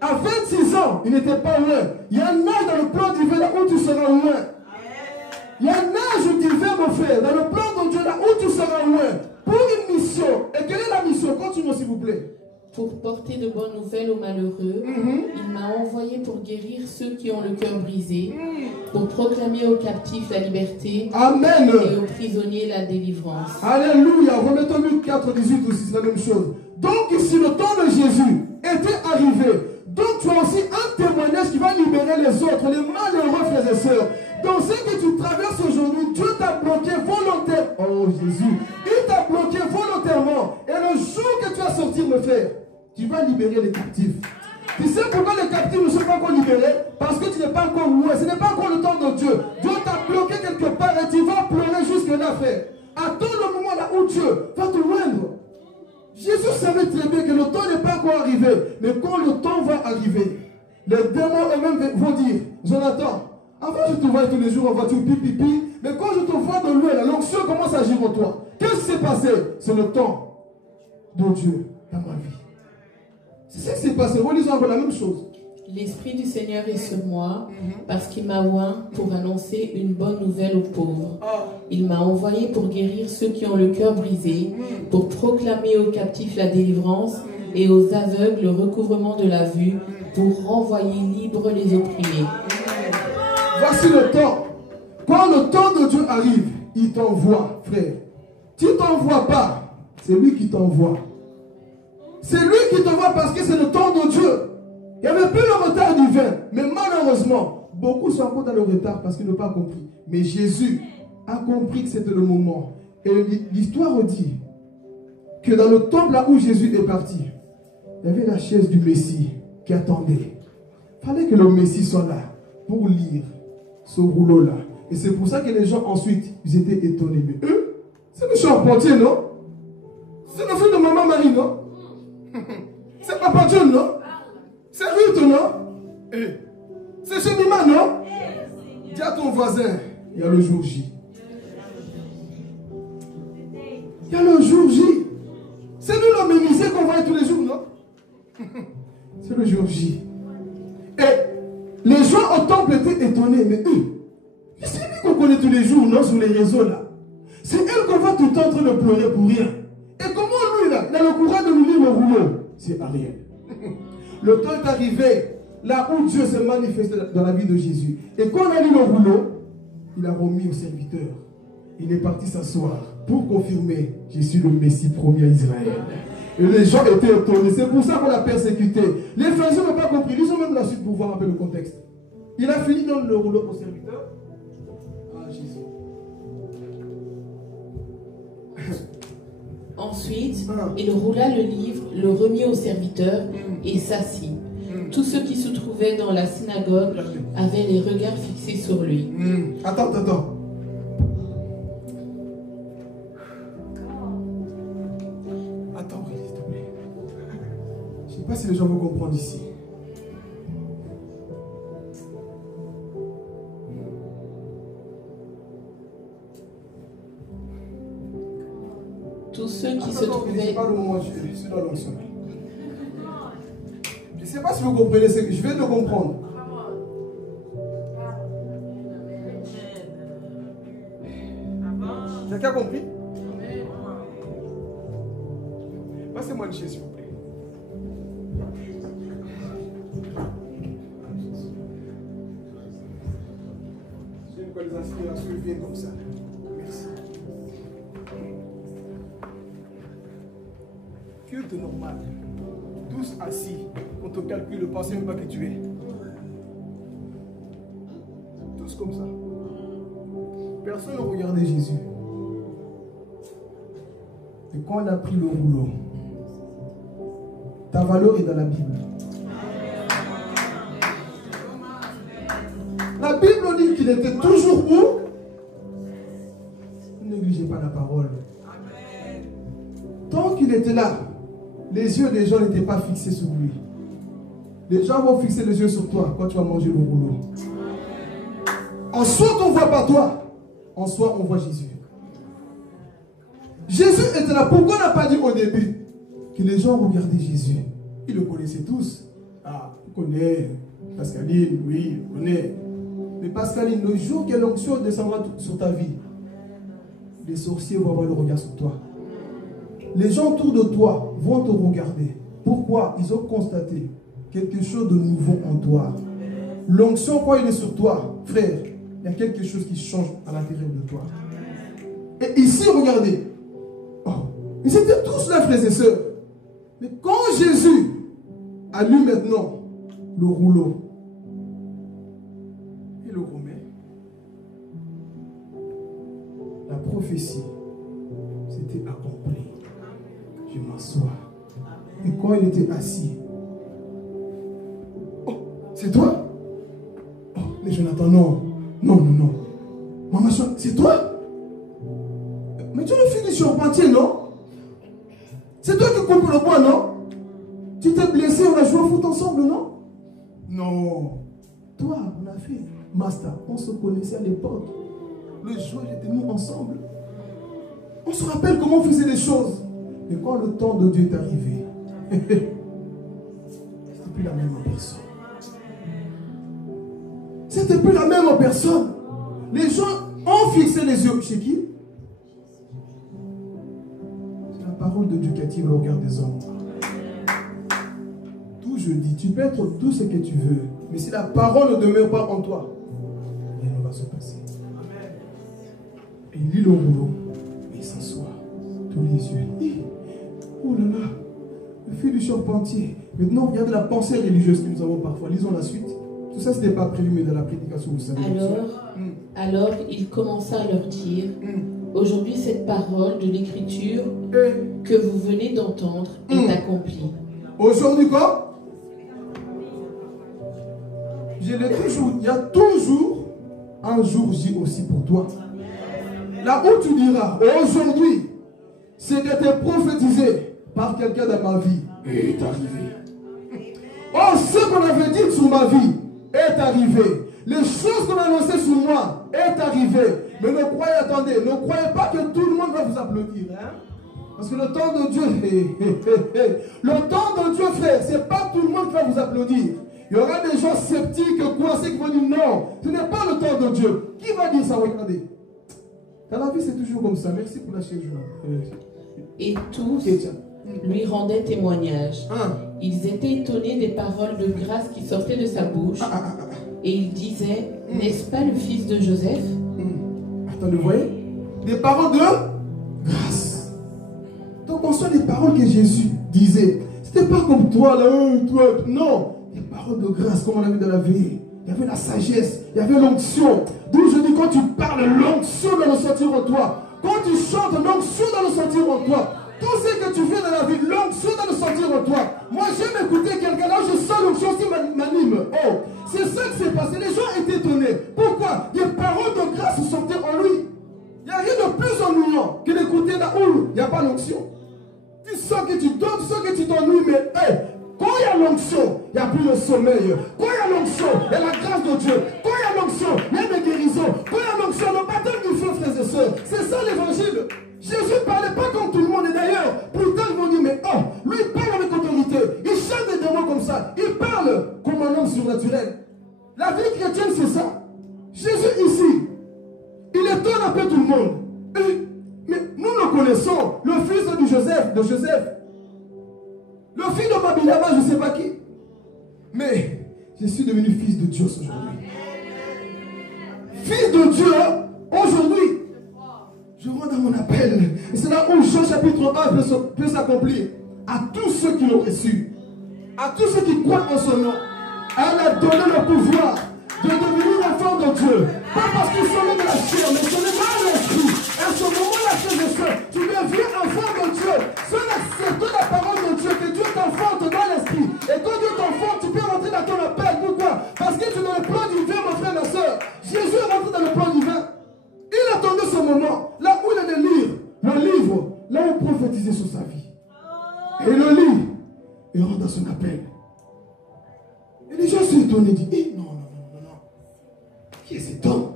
À 26 ans, il n'était pas loin. Il y a un âge dans le plan divin là où tu seras loin. Il y a un âge divin, mon frère, dans le plan de Dieu là où tu seras loin. Pour une mission. Et quelle est la mission? Continue s'il vous plaît. Pour porter de bonnes nouvelles aux malheureux, il m'a envoyé pour guérir ceux qui ont le cœur brisé, pour proclamer aux captifs la liberté. Amen. Et aux prisonniers la délivrance. Alléluia. Remettons Luc 4, 18 aussi, c'est la même chose. Donc ici, le temps de Jésus était arrivé. Donc tu as aussi un témoignage qui va libérer les autres, les malheureux frères et sœurs. Dans ce que tu traverses aujourd'hui, Dieu t'a bloqué volontairement. Oh Jésus, il t'a bloqué volontairement. Et le jour que tu vas sortir, me faire, tu vas libérer les captifs. Tu sais pourquoi les captifs ne sont pas encore libérés? Parce que tu n'es pas encore loin. Ce n'est pas encore le temps de Dieu. Dieu t'a bloqué quelque part et tu vas pleurer jusque-là, frère. Attends le moment là où Dieu va te joindre. Jésus savait très bien que le temps n'est pas encore arrivé. Mais quand le temps va arriver, les démons eux-mêmes vont dire, Jonathan, avant je te voyais tous les jours en voiture, pipi, mais quand je te vois de loin, l'onction commence à agir en toi. Qu'est-ce qui s'est passé? C'est le temps de Dieu dans ma vie. C'est ça qui s'est passé. Relisons encore la même chose. L'Esprit du Seigneur est sur moi, parce qu'il m'a oint pour annoncer une bonne nouvelle aux pauvres. Il m'a envoyé pour guérir ceux qui ont le cœur brisé, pour proclamer aux captifs la délivrance et aux aveugles le recouvrement de la vue, pour renvoyer libres les opprimés. Voici le temps. Quand le temps de Dieu arrive, il t'envoie, frère. Tu ne t'envoies pas, c'est lui qui t'envoie. C'est lui qui t'envoie parce que c'est le temps de Dieu. Il n'y avait plus le retard divin. Mais malheureusement, beaucoup sont encore dans le retard parce qu'ils n'ont pas compris. Mais Jésus a compris que c'était le moment. Et l'histoire dit que dans le temple là où Jésus est parti, il y avait la chaise du Messie qui attendait. Il fallait que le Messie soit là pour lire ce rouleau-là. Et c'est pour ça que les gens ensuite, ils étaient étonnés. Mais eux, c'est le charpentier, non? C'est le fils de maman Marie, non? C'est Papa John, non? C'est Ruth, non? C'est Chemima, non? Dis à ton voisin, il y a le jour J. Il y a le jour J. C'est nous le menuisier qu'on voit tous les jours, non? C'est le jour J. Et les gens au temple étaient étonnés. Mais c'est lui qu'on connaît tous les jours, non, sur les réseaux là. C'est elle qu'on voit tout le temps en train de pleurer pour rien. Et comment lui là, il a le courage de nous lire le rouleau? C'est Ariel. Le temps est arrivé, là où Dieu s'est manifesté dans la vie de Jésus. Et quand on a lu le rouleau, il a remis au serviteur. Il est parti s'asseoir pour confirmer: je suis le Messie promis à Israël. Et les gens étaient étonnés. C'est pour ça qu'on l'a persécuté. Les pharisiens n'ont pas compris. Ils ont même la suite pour voir un peu le contexte. Il a fini dans le rouleau au serviteur. Ah, Jésus. Ensuite, il roula le livre, le remit au serviteur et s'assit. Tous ceux qui se trouvaient dans la synagogue avaient les regards fixés sur lui. Attends. Attends, s'il te plaît. Je ne sais pas si les gens vont comprendre ici. Tous ceux qui se trouvaient... C'est pas le moment, je suis dans l'onction. Je ne sais pas si vous comprenez ce que je viens de comprendre. Quelqu'un a compris? Passez-moi une chaise, s'il vous plaît. J'aime que les inspirations viennent comme ça. Merci. Culte normal. Tous assis. On te calcule, ne pensez même pas que tu es. Tous comme ça. Personne ne regardait Jésus. Et quand on a pris le rouleau, ta valeur est dans la Bible. La Bible dit qu'il était toujours où? Ne négligez pas la parole. Tant qu'il était là, les yeux des gens n'étaient pas fixés sur lui. Les gens vont fixer les yeux sur toi quand tu vas manger le rouleau. En soi, on ne voit pas toi. En soi, on voit Jésus. Jésus était là. Pourquoi on n'a pas dit au début que les gens regardaient Jésus? Ils le connaissaient tous. Ah, on connaît Pascaline, oui, on connaît. Mais Pascaline, le jour que l'onction descendra sur ta vie, les sorciers vont avoir le regard sur toi. Les gens autour de toi vont te regarder. Pourquoi? Ils ont constaté quelque chose de nouveau en toi. L'onction, quand il est sur toi, frère, il y a quelque chose qui change à l'intérieur de toi. Et ici, regardez. Oh, ils étaient tous là, frères et sœurs. Mais quand Jésus a lu maintenant le rouleau, il le remet. La prophétie s'était accomplie. Je m'assois. Et quand il était assis, oh, c'est toi? Oh, mais Jonathan, non. Maman, c'est toi? Mais tu es le fils du charpentier, non? C'est toi qui coupes le bois, non? Tu t'es blessé, on a joué au foot ensemble, non? Non. Toi, on a fait master. On se connaissait à l'époque. Le jour, j'étais nous ensemble. On se rappelle comment on faisait les choses. Mais quand le temps de Dieu est arrivé, c'était plus la même personne. C'était plus la même personne. Les gens ont fixé les yeux chez qui? C'est la parole de Dieu qui attire le regard des hommes. Tout je dis, tu peux être tout ce que tu veux, mais si la parole ne demeure pas en toi, rien ne va se passer. Et il lit le rouleau, et il s'assoit, tous les yeux. Oh là là, le fils du charpentier. Maintenant, regardez la pensée religieuse que nous avons parfois. Lisons la suite. Tout ça, ce n'était pas prévu, mais dans la prédication, vous savez. Alors, il commença à leur dire, aujourd'hui, cette parole de l'Écriture que vous venez d'entendre est accomplie. Aujourd'hui, quoi? Je l'ai toujours, il y a toujours un jour J aussi pour toi. Là où tu diras, aujourd'hui, ce qui était prophétisé par quelqu'un dans ma vie est arrivé. Oh, ce qu'on avait dit sur ma vie est arrivé. Les choses qu'on a annoncées sur moi est arrivé. Mais ne croyez, attendez, ne croyez pas que tout le monde va vous applaudir. Hein? Parce que le temps de Dieu, le temps de Dieu, frère, c'est pas tout le monde qui va vous applaudir. Il y aura des gens sceptiques, coincés, qui vont dire non, ce n'est pas le temps de Dieu. Qui va dire ça? Regardez. Dans la vie, c'est toujours comme ça. Merci pour la chaise. Et tous lui rendaient témoignage. Ils étaient étonnés des paroles de grâce qui sortaient de sa bouche. Et ils disaient, n'est-ce pas le fils de Joseph? Attendez, vous voyez? Des paroles de grâce. Donc on soit des paroles que Jésus disait. C'était pas comme toi, là, toi. Non. Des paroles de grâce, comme on a vu dans la vie. Il y avait la sagesse, il y avait l'onction. D'où je dis, quand tu parles, l'onction doit le sentir en toi. Quand tu chantes, l'onction doit le sentir en toi. Tout ce que tu fais dans la vie, l'onction doit le sentir en toi. Moi, j'aime écouter quelqu'un, là, je sens l'onction qui m'anime. Oh, c'est ça qui s'est passé. Les gens étaient étonnés. Pourquoi? Des paroles de grâce se sentaient en lui. Il n'y a rien de plus ennuyant que d'écouter là où il n'y a pas l'onction. Tu sens que tu donnes, tu sens que tu t'ennuies, mais quand il y a l'onction, il n'y a plus le sommeil. Quand il y a l'onction, il y a la grâce de Dieu. Quand il y a l'onction, il y a des guérisons. Quand il y a l'onction, le baptême du feu, frères et sœurs. C'est ça l'évangile. Jésus ne parlait pas comme tout le monde. Et d'ailleurs, pourtant ils vont dire, mais lui il parle avec autorité. Il chante des démons comme ça. Il parle comme un homme surnaturel. La vie chrétienne, c'est ça. Jésus ici, il étonne un peu tout le monde. Mais nous le connaissons, le fils de Joseph. Le fils de Mabilama, je ne sais pas qui. Mais je suis devenu fils de Dieu aujourd'hui. Fils de Dieu, aujourd'hui, je rentre dans mon appel. Et c'est là où Jean chapitre 1 peut s'accomplir. À tous ceux qui l'ont reçu, à tous ceux qui croient en son nom, elle a donné le pouvoir de devenir enfant de Dieu. Pas parce qu'ils sont nés de la chair, mais ce n'est pas l'esprit. À ce moment-là, tu deviens enfant de Dieu. Seul accepter la parole de Dieu, que Dieu t'enfante dans l'esprit. Et quand Dieu t'enfante, tu peux rentrer dans ton appel. Pourquoi? Parce que tu es dans le plan divin, mon frère, ma soeur. Jésus est rentré dans le plan divin. Il attendait ce moment, là où il allait lire le livre, là où il prophétisait sur sa vie. Et il le lit, et rentre dans son appel. Et les gens sont étonnés, disent, non. Qui est cet homme?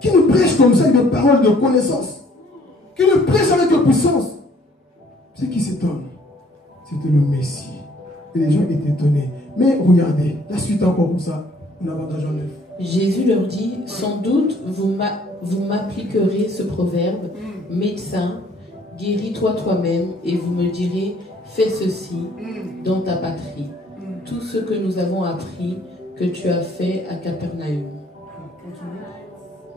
Qui nous prêche comme ça avec des paroles de connaissance? Qui nous prêche avec puissance? C'est qui cet homme? C'était le Messie. Et les gens étaient étonnés. Mais regardez, la suite encore comme ça, on avantage en neuf. Jésus leur dit, sans doute vous m'appliquerez ce proverbe, médecin, guéris-toi toi-même, et vous me direz, fais ceci dans ta patrie. Tout ce que nous avons appris, que tu as fait à Capernaum.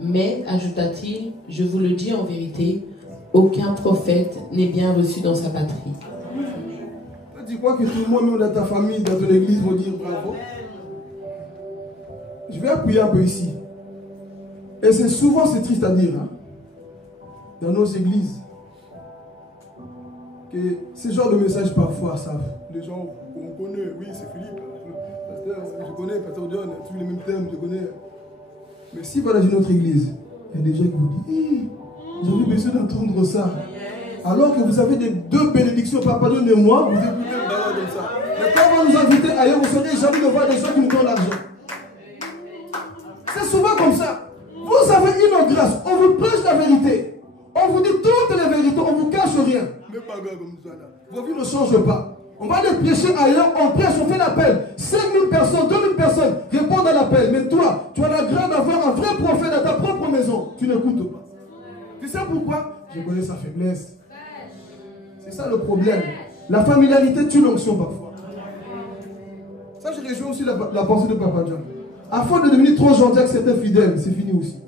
Mais, ajouta-t-il, je vous le dis en vérité, aucun prophète n'est bien reçu dans sa patrie. Tu crois que tout le monde, même dans ta famille, dans ton église, vont dire bravo? Je vais appuyer un peu ici. Et c'est souvent, c'est triste à dire, dans nos églises, que ce genre de message parfois, ça, les gens qu'on connaît, oui, c'est Philippe, pasteur, je connais, pasteur John, tous les mêmes thèmes, je connais. Mais si voilà dans une autre église, il y a des gens qui vous disent, j'avais besoin d'entendre ça. Alors que vous avez des deux bénédictions, Papa donne et moi, vous écoutez le balade comme ça. Mais quand on va nous inviter ailleurs, vous serez jamais de voir des gens qui nous donnent l'argent. C'est souvent comme ça. Vous avez une grâce, on vous prêche la vérité. On vous dit toutes les vérités, on ne vous cache rien. Mais pas grave comme ça là. Vos vies ne changent pas. On va les prêcher ailleurs, on prêche, on fait l'appel. 5000 personnes, 2000 personnes répondent à l'appel. Mais toi, tu as la grâce d'avoir un vrai prophète dans ta propre maison. Tu n'écoutes pas. Tu sais pourquoi? Je connais sa faiblesse. C'est ça le problème. La familiarité tue l'onction parfois. Ça, je rejoins aussi la pensée de Papa John. Afin de devenir trop gentil avec certains fidèles, c'est fini aussi.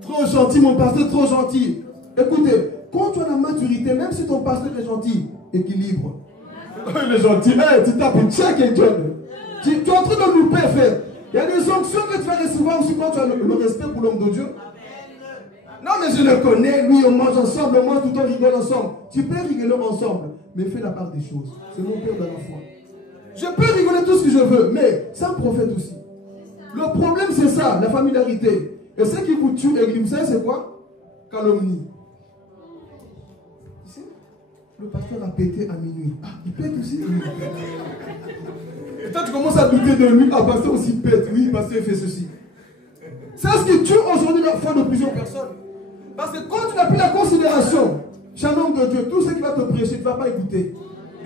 Trop gentil, mon pasteur, trop gentil. Écoutez, quand tu as la maturité, même si ton pasteur est gentil, équilibre. Il est gentil, hey, tu tapes une check et John. Tu es en train de louper, frère. Il y a des onctions que tu vas recevoir aussi quand tu as le respect pour l'homme de Dieu. Non, mais je le connais, lui, on mange ensemble, moi, tout le temps, rigole ensemble. Tu peux rigoler ensemble, mais fais la part des choses. C'est mon père dans la foi. Je peux rigoler tout ce que je veux, mais c'est un prophète aussi. Le problème, c'est ça, la familiarité. Et ce qui vous tue, et vous savez, c'est quoi? Calomnie. Le pasteur a pété à minuit. Ah, il pète aussi. Et toi, tu commences à douter de lui. Ah, le pasteur aussi pète. Oui, le pasteur fait ceci. C'est ce qui tue aujourd'hui la foi de plusieurs personnes. Parce que quand tu n'as plus la considération Tu es un homme de Dieu. Tout ce qui va te prêcher, tu ne vas pas écouter.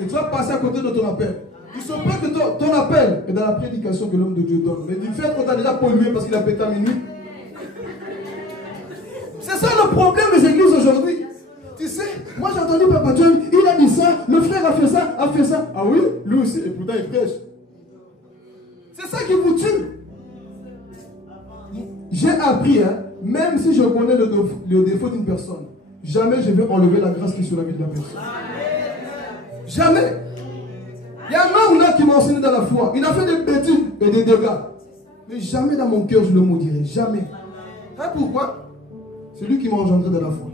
Et tu vas passer à côté de ton appel. Il se peut que ton appel est dans la prédication que l'homme de Dieu donne. Mais du fait qu'on t'a déjà pollué parce qu'il a pété à minuit. C'est ça le problème des églises aujourd'hui. Tu sais, moi j'ai entendu Papa John, il a dit ça, le frère a fait ça, a fait ça. Ah oui, lui aussi, et pourtant il prêche. C'est ça qui vous tue. J'ai appris, hein, même si je connais le défaut d'une personne, jamais je vais enlever la grâce qui est sur la vie de la personne. Jamais. Il y a un homme là qui m'a enseigné dans la foi. Il a fait des bêtises et des dégâts. Mais jamais dans mon cœur je le maudirai. Jamais. Hein, pourquoi? C'est lui qui m'a engendré dans la foi.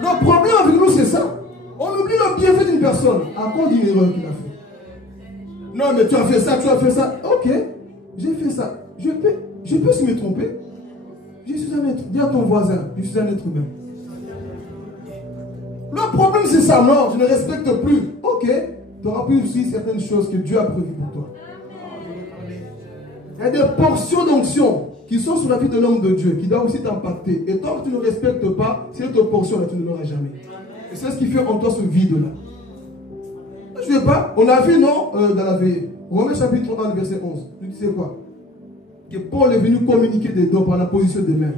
Le problème avec nous, c'est ça. On oublie le bienfait d'une personne à cause d'une erreur qu'il a fait. Non, mais tu as fait ça, tu as fait ça. Ok, j'ai fait ça. Je peux se me tromper. Je suis un être. Dis à ton voisin, je suis un être humain. Le problème, c'est ça. Non, je ne respecte plus. Ok, tu auras pu aussi certaines choses que Dieu a prévues pour toi. Il y a des portions d'onction qui sont sur la vie de l'homme de Dieu, qui doivent aussi t'impacter. Et tant que tu ne respectes pas, cette portion-là, tu ne l'auras jamais. Et c'est ce qui fait en toi ce vide-là. Je ne sais pas, on a vu, non, dans la veillée, Romains chapitre 1, verset 11. Tu sais quoi? Que Paul est venu communiquer des dons par la position des mains.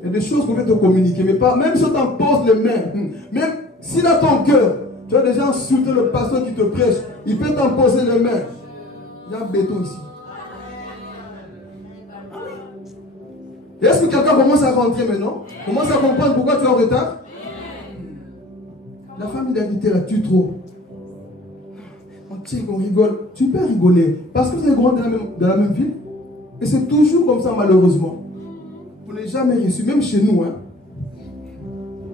Il y a des choses qu'on veut te communiquer, mais pas, même si on t'impose les mains, même si dans ton cœur, tu as déjà insulté le pasteur qui te prêche, il peut t'imposer les mains. Il y a un béton ici. Est-ce que quelqu'un commence à rentrer maintenant? Commence à comprendre pourquoi tu es en retard? La familiarité la tue trop. On tient qu'on rigole. Tu peux rigoler parce que vous êtes grandi dans la même ville. Et c'est toujours comme ça malheureusement. Vous n'avez jamais reçu, même chez nous. Hein.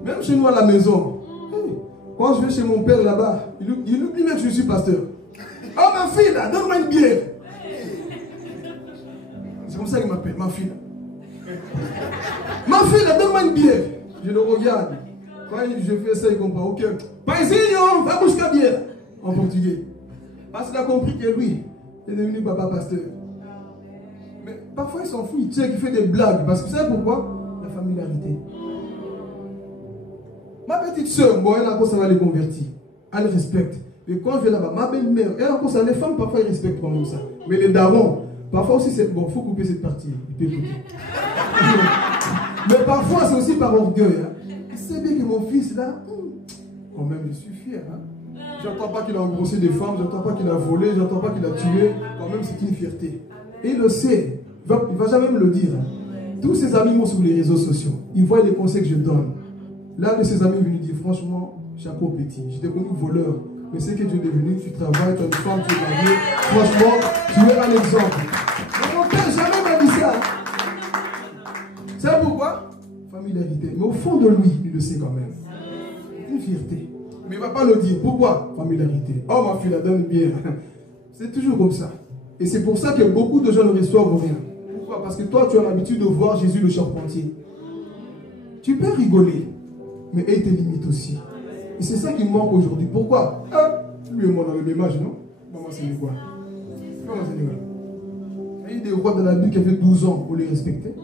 Même chez nous à la maison. Quand je vais chez mon père là-bas, il oublie même que je suis pasteur. Oh ma fille là, donne-moi une bière. C'est comme ça qu'il m'appelle, ma fille là. Ma fille là, donne-moi une bière. Je le regarde. Quand je fais ça, il comprend. Ok. Paisinho, va buscar bière. En portugais. Parce qu'il a compris que lui, il est devenu papa pasteur. Mais parfois il s'en fout, il tient, il fait des blagues. Parce que vous savez pourquoi? La familiarité. Ma petite soeur, bon, elle encore ça va les convertir. Elle respecte. Et quand je vais là-bas, ma belle-mère, elle encore ça, les femmes parfois ils respectent quand même ça. Mais les darons, parfois aussi c'est bon, il faut couper cette partie. Il peut écouter. Mais parfois c'est aussi par orgueil. Hein. Il sait bien que mon fils là, quand même je suis fier. Hein. J'entends pas qu'il a engrossé des femmes, j'entends pas qu'il a volé, j'entends pas qu'il a tué. Quand même c'est une fierté. Et il le sait, il va jamais me le dire. Hein. Tous ses amis m'ont sur les réseaux sociaux. Ils voient les conseils que je donne. L'un de ses amis lui dit, franchement, chapeau petit, j'étais connu voleur. Mais c'est que tu es devenu, tu travailles, tu as une femme, tu es marié. Franchement, tu es un exemple. Mais mon père jamais m'a dit ça. C'est pourquoi? Familiarité. Mais au fond de lui, il le sait quand même. Une fierté. Mais il ne va pas le dire. Pourquoi? Familiarité. Oh ma fille, la donne bien. C'est toujours comme ça. Et c'est pour ça que beaucoup de gens ne reçoivent rien. Pourquoi? Parce que toi, tu as l'habitude de voir Jésus le charpentier. Tu peux rigoler, mais il te limite aussi. Et c'est ça qui me manque aujourd'hui. Pourquoi? Lui et moi, on a le même âge, non? Maman, c'est quoi? Maman, c'est quoi? Il y a eu des rois dans la Bible qui avaient 12 ans pour les respecter.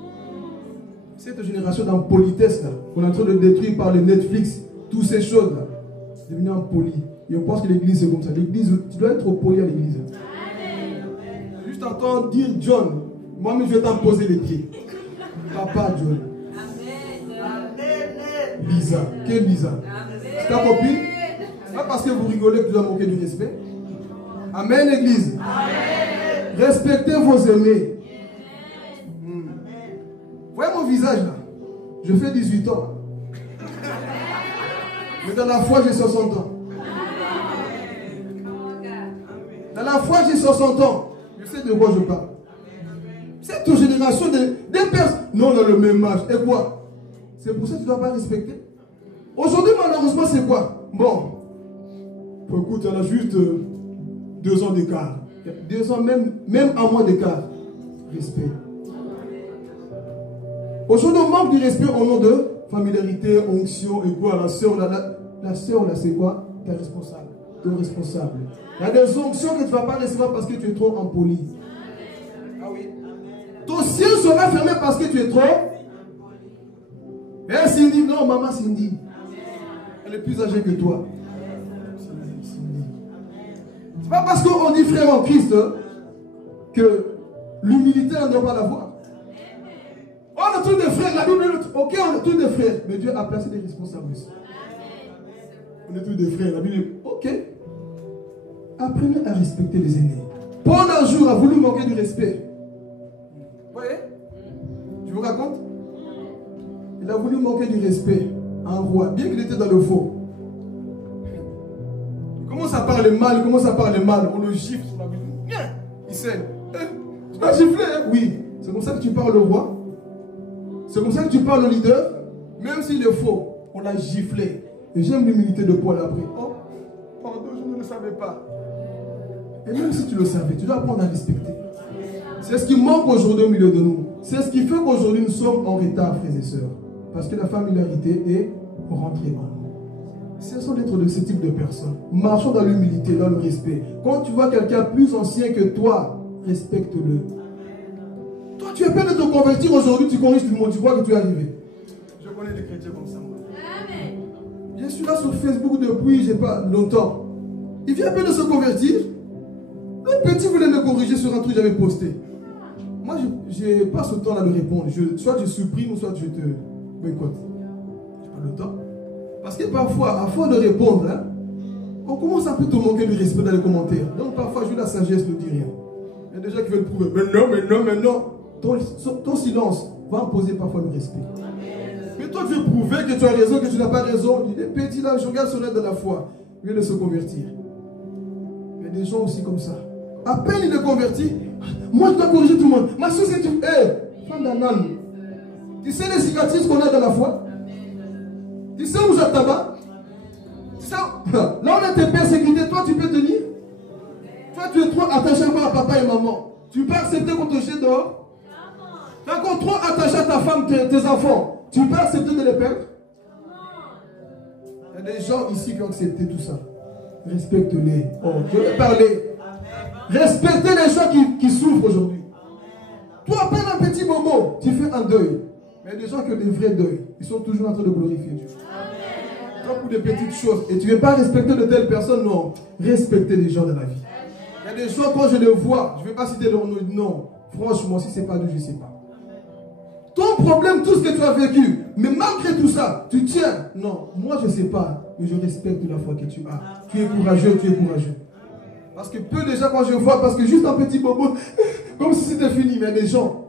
Cette génération d'impolitesse, là, qu'on est en train de détruire par les Netflix, toutes ces choses-là, c'est devenu impoli. Et on pense que l'église, c'est comme ça. L'église, tu dois être poli à l'église. Juste entendre dire John, moi-même, je vais t'imposer les pieds. Papa John. Lisa. Quelle Lisa? C'est ta copine? C'est pas parce que vous rigolez que tu dois manquer du respect. Amen, l'église. Respectez vos aînés. Voyez mon visage là. Je fais 18 ans. Mais dans la foi, j'ai 60 ans. Dans la foi, j'ai 60 ans. Je sais de quoi je parle. Cette génération des personnes. Non, on a le même âge. Et quoi? C'est pour ça que tu ne dois pas respecter. Aujourd'hui, malheureusement, c'est quoi? Bon. Écoute, il y en a juste 2 ans d'écart. 2 ans, même un mois d'écart. Respect. Aujourd'hui, on manque du respect au nom de familiarité, onction et quoi? La sœur, la sœur, là, c'est quoi? Tu es responsable. Tu es responsable. Il y a des onctions que tu ne vas pas recevoir parce que tu es trop impoli. Ah oui. Ton ciel sera fermé parce que tu es trop. Et Cindy, non, maman Cindy. Elle est plus âgée que toi. C'est pas parce qu'on dit frère en Christ que l'humilité, on ne doit pas l'avoir. On est tous des frères, la Bible dit, ok, on est tous des frères, mais Dieu a placé des responsables aussi. On est tous des frères, la Bible dit, ok. Apprenez à respecter les aînés. Paul un jour a voulu manquer du respect. Vous voyez? Je vous raconte? Il a voulu manquer du respect à un roi, bien qu'il était dans le faux. Il commence à parler mal, on le gifle sur la Bible. Il saigne. Tu dois gifler, hein? Oui. C'est comme ça que tu parles au roi. C'est comme ça que tu parles au leader. Même s'il est faux, on l'a giflé. Et j'aime l'humilité de Paul après. Oh, pardon, je ne le savais pas. Et même si tu le savais, tu dois apprendre à respecter. C'est ce qui manque aujourd'hui au milieu de nous. C'est ce qui fait qu'aujourd'hui nous sommes en retard, frères et sœurs. Parce que la familiarité est rentrée en nous. Cessons d'être de ce type de personnes. Marchons dans l'humilité, dans le respect. Quand tu vois quelqu'un plus ancien que toi, respecte-le. Toi, tu es peine de te convertir aujourd'hui, tu corriges tout le monde, tu vois que tu es arrivé. Je connais des chrétiens comme ça, moi. Je suis là sur Facebook depuis, je sais pas, longtemps. Il vient à peine de se convertir. Le petit voulait me corriger sur un truc que j'avais posté. Moi, je n'ai pas ce temps-là de répondre. Soit je supprime, ou soit je te boycotte. Je n'ai pas le temps. Parce que parfois, à force de répondre, hein, on commence un peu à te manquer de respect dans les commentaires. Donc parfois, je la sagesse ne dit rien. Il y a des gens qui veulent prouver. Mais non. Ton silence va imposer parfois le respect. Mais toi, tu veux prouver que tu as raison, que tu n'as pas raison. Il est petit là, je regarde son aide de la foi. Il vient de se convertir. Il y a des gens aussi comme ça. À peine il est converti, moi je dois corriger tout le monde. Ma soeur, c'est tu. Femme d'un âne. Tu sais les cicatrices qu'on a dans la foi? Tu sais où j'attends? Tu sais, là on a tes persécutés, toi tu peux tenir? Toi tu es trop attaché à papa et maman. Tu peux accepter qu'on te jette dehors? Tu es encore trop attaché à ta femme, tes enfants. Tu peux accepter de les perdre? Il y a des gens ici qui ont accepté tout ça. Respecte-les. Oh, je vais parler. Respectez les gens qui souffrent aujourd'hui. Toi, à peine un petit moment, tu fais un deuil. Mais il y a des gens qui ont des vrais deuils. Ils sont toujours en train de glorifier Dieu. Pas pour des petites choses. Et tu ne veux pas respecter de telles personnes, non. Respectez les gens de la vie. Il y a des gens, quand je les vois, je ne vais pas citer leur nom. Non. Franchement, si ce n'est pas Dieu, je ne sais pas. Ton problème, tout ce que tu as vécu, mais malgré tout ça, tu tiens. Non, moi je ne sais pas, mais je respecte la foi que tu as. Tu es courageux, tu es courageux. Parce que peu déjà quand je vois, parce que juste un petit bobo, comme si c'était fini, mais il y a des gens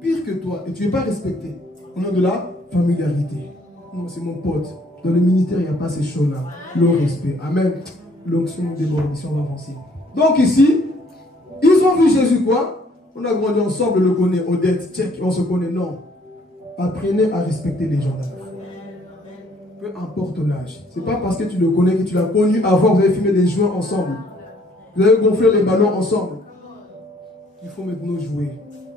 pire que toi, et tu n'es pas respecté. On a de la familiarité. Non, c'est mon pote. Dans le militaire, il n'y a pas ces choses-là. Le respect. Amen. L'onction déborde, ici on va avancer. Donc ici, ils ont vu Jésus quoi? On a grandi ensemble, le connaît, Odette, check, on se connaît, non. Apprenez à respecter les gens dans la foi. Peu importe l'âge. Ce n'est pas parce que tu le connais, que tu l'as connu avant, vous avez fumé des joints ensemble. Vous avez gonflé les ballons ensemble. Il faut maintenant jouer.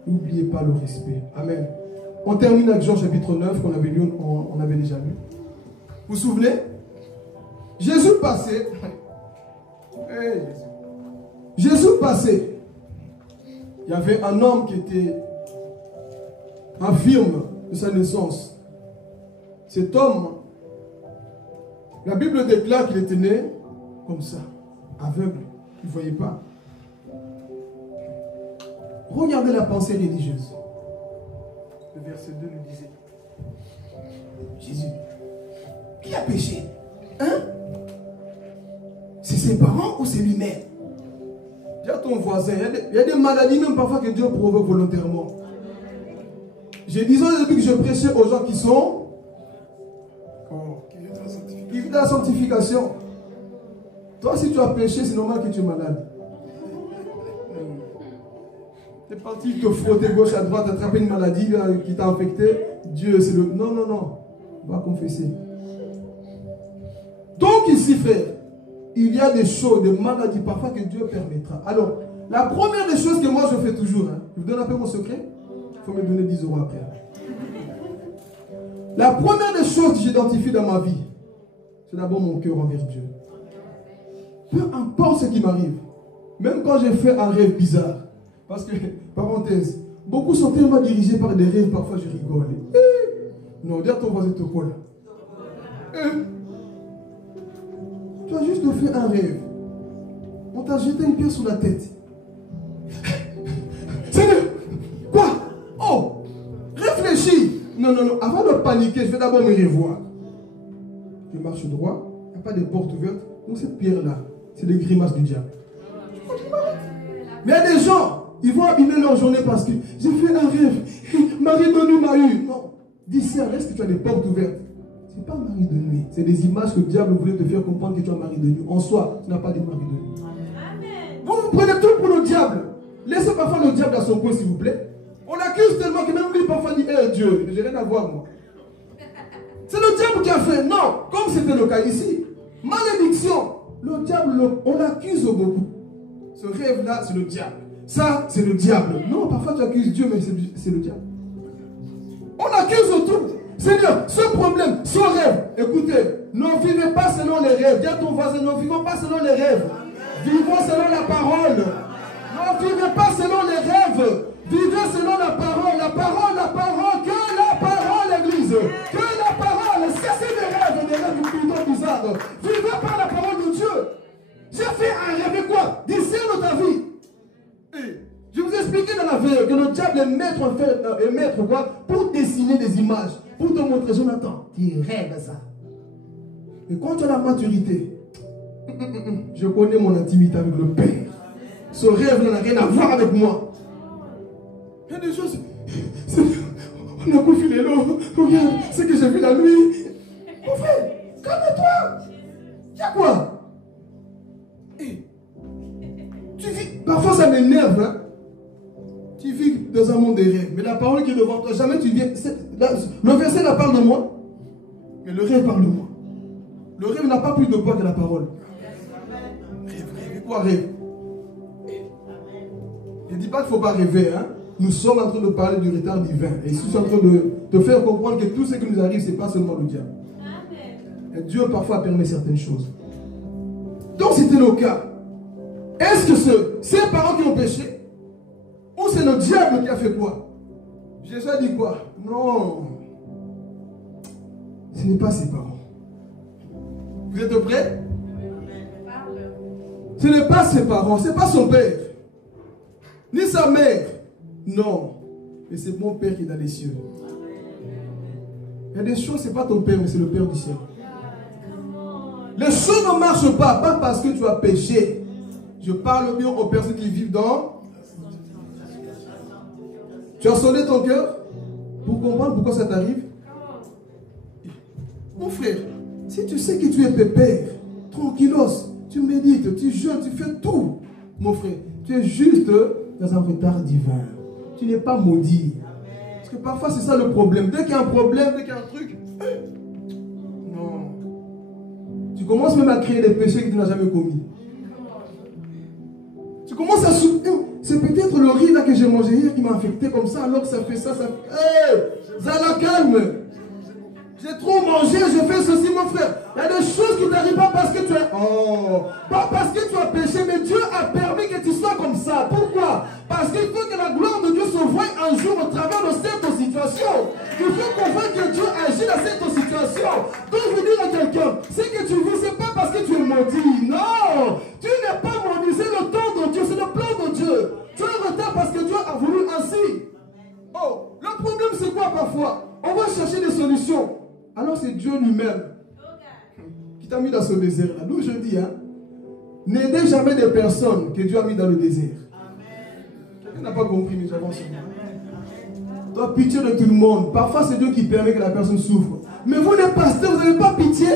N'oubliez pas le respect. Amen. On termine avec Jean chapitre 9 qu'on avait lu, on avait déjà lu. Vous vous souvenez? Jésus passait. Hey, Jésus passait. Il y avait un homme qui était infirme de sa naissance. Cet homme, la Bible déclare qu'il était né comme ça, aveugle, il ne voyait pas. Regardez la pensée religieuse. Le verset 2 nous disait, Jésus, qui a péché? Hein? C'est ses parents ou c'est lui-même? Dis à ton voisin, il y a des maladies même parfois que Dieu provoque volontairement. Je disais depuis que je prêchais aux gens qui sont qui vivent dans la sanctification. Toi, si tu as péché, c'est normal que tu es malade. Tu es parti te frotter gauche à droite, attraper une maladie qui t'a infecté. Dieu, c'est le... Non, non, non. Va confesser. Donc ici, frère, il y a des choses, des maladies parfois que Dieu permettra. Alors, la première des choses que moi je fais toujours, hein, je vous donne un peu mon secret, il faut me donner 10 € après. La première des choses que j'identifie dans ma vie, c'est d'abord mon cœur envers Dieu. Peu importe ce qui m'arrive, même quand j'ai fait un rêve bizarre, parce que, parenthèse, beaucoup sont tellement dirigés par des rêves, parfois je rigole. Non, dis à ton voisin te colle. Tu as juste fait un rêve. On t'a jeté une pierre sur la tête. Seigneur, quoi? Oh, réfléchis. Non, non, non, avant de paniquer, je vais d'abord me revoir. Je marche droit, il n'y a pas de porte ouverte. Donc cette pierre-là, c'est des grimaces du diable. Mais il y a des gens, ils vont abîmer leur journée parce que j'ai fait un rêve. Marie de nuit m'a eu. Non, discerne, est-ce que tu as des portes ouvertes? Ce n'est pas Marie de nuit. C'est des images que le diable voulait te faire comprendre que tu as Marie de nuit. En soi, tu n'as pas de Marie de nuit. Vous prenez tout pour le diable. Laissez parfois le diable dans son coin, s'il vous plaît. On l'accuse tellement que même lui, parfois, dit hey, Dieu, j'ai rien à voir, moi. C'est le diable qui a fait. Non, comme c'était le cas ici. Malédiction. Le diable, on l'accuse beaucoup. Ce rêve-là, c'est le diable. Ça, c'est le diable. Non, parfois tu accuses Dieu, mais c'est le diable. On accuse tout. Seigneur, ce problème, ce rêve, écoutez, ne vivez pas selon les rêves. Dis à ton voisin, ne vivons pas selon les rêves. Vivons selon la parole. Ne vivez pas selon les rêves. Vivez selon la parole. La parole, la parole. Que la parole, l'église. Que la parole. Cessez des rêves plutôt bizarres. Vivez par la parole de Dieu. J'ai fait un rêve, quoi? Discerne ta vie. Je vous ai expliqué dans la veille que le diable est maître quoi? Pour dessiner des images. Pour te montrer, Jonathan, tu rêves ça. Et quand tu as la maturité, je connais mon intimité avec le Père. Ce rêve n'a rien à voir avec moi. Il y a des choses. On a confié les lots. Regarde ce que j'ai vu la nuit. Mon frère, calme-toi. Il y a quoi? Tu vis. Parfois ça m'énerve. Hein? Tu vis dans un monde des rêves. Mais la parole qui est devant toi, jamais tu viens. Le verset la parle de moi. Mais le rêve parle de moi. Le rêve n'a pas plus de poids que la parole. Rêve. Quoi rêve? Je ne dis pas qu'il ne faut pas rêver. Hein? Nous sommes en train de parler du retard divin. Et je suis en train de te faire comprendre que tout ce qui nous arrive, ce n'est pas seulement le diable. Et Dieu parfois permet certaines choses. Donc c'était le cas. Est-ce que c'est ses parents qui ont péché? Ou c'est le diable qui a fait quoi? Jésus a dit quoi? Non. Ce n'est pas ses parents. Vous êtes prêts? Ce n'est pas ses parents, ce n'est pas son père. Ni sa mère. Non. Mais c'est mon Père qui est dans les cieux. Il y a des choses, ce n'est pas ton Père, mais c'est le Père du ciel. Les choses ne marchent pas parce que tu as péché. Je parle bien aux personnes qui vivent dans... Tu as sonné ton cœur pour comprendre pourquoi ça t'arrive. Mon frère, si tu sais que tu es pépère, tranquillos, tu médites, tu jeûnes, tu fais tout. Mon frère, tu es juste dans un retard divin. Tu n'es pas maudit. Parce que parfois c'est ça le problème. Dès qu'il y a un problème, dès qu'il y a un truc... Non. Tu commences même à créer des péchés que tu n'as jamais commis. Tu commences à soutenir. C'est peut-être le riz là que j'ai mangé hier qui m'a affecté comme ça, alors que ça fait ça, ça fait... Hey, Zala, calme. J'ai trop mangé, je fais ceci, mon frère. Il y a des choses qui ne t'arrivent pas parce que tu es... Oh, pas parce que tu as péché, mais Dieu a permis que tu sois comme ça. Pourquoi? Parce qu'il faut que la gloire de Dieu se voie un jour au travers de cette situation. Il faut qu'on voit que Dieu agit dans cette situation. Donc je veux dire à quelqu'un, ce que tu vis, ce n'est pas parce que tu es maudit. Non, tu n'es pas maudit, c'est le temps de Dieu, c'est le plan de Dieu. Tu es en retard parce que Dieu a voulu ainsi. Oh, le problème c'est quoi parfois? On va chercher des solutions. Alors c'est Dieu lui-même qui t'a mis dans ce désert-là. D'où je dis, hein, n'aidez jamais des personnes que Dieu a mis dans le désert. Tu n'as pas compris, mais j'avance. Toi, pitié de tout le monde. Parfois, c'est Dieu qui permet que la personne souffre. Mais vous, les pasteurs, vous n'avez pas pitié?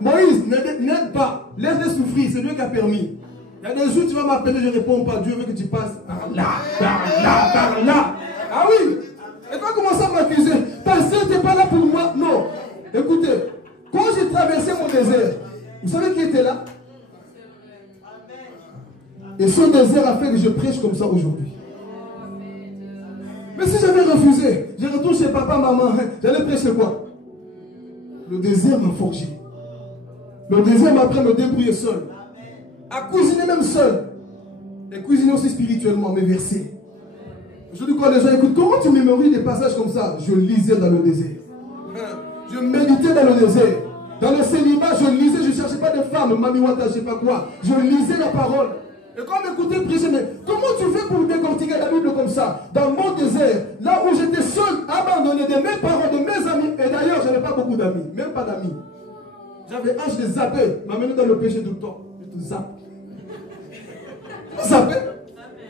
Moïse, n'aide pas. Laisse-les souffrir. C'est Dieu qui a permis. Il y a des jours, tu vas m'appeler, je ne réponds pas. Dieu veut que tu passes par là, par là, par là. Ah oui. Et quand on commence à m'accuser, pasteur, tu n'es pas là pour moi. Non. Écoutez, quand j'ai traversé mon désert, vous savez qui était là? Et ce désert a fait que je prêche comme ça aujourd'hui. Mais si j'avais refusé, je retourne chez papa, maman, j'allais prêcher quoi? Le désert m'a forgé. Le désert m'a appris à me débrouiller seul. À cuisiner même seul. Et cuisiner aussi spirituellement, mes versets. Je dis quand les gens écoutent, comment tu mémorises des passages comme ça? Je lisais dans le désert. Je méditais dans le désert. Dans le célibat, je lisais, je ne cherchais pas de femmes, Mami Wata, je ne sais pas quoi. Je lisais la parole. Et quand on m'écoutait prêcher, mais comment tu fais pour décortiquer la Bible comme ça? Dans mon désert, là où j'étais seul, abandonné de mes parents, de mes amis. Et d'ailleurs, je n'avais pas beaucoup d'amis, même pas d'amis. J'avais hâte de zapper, m'amener dans le péché tout le temps. Je te zappe. Zapper.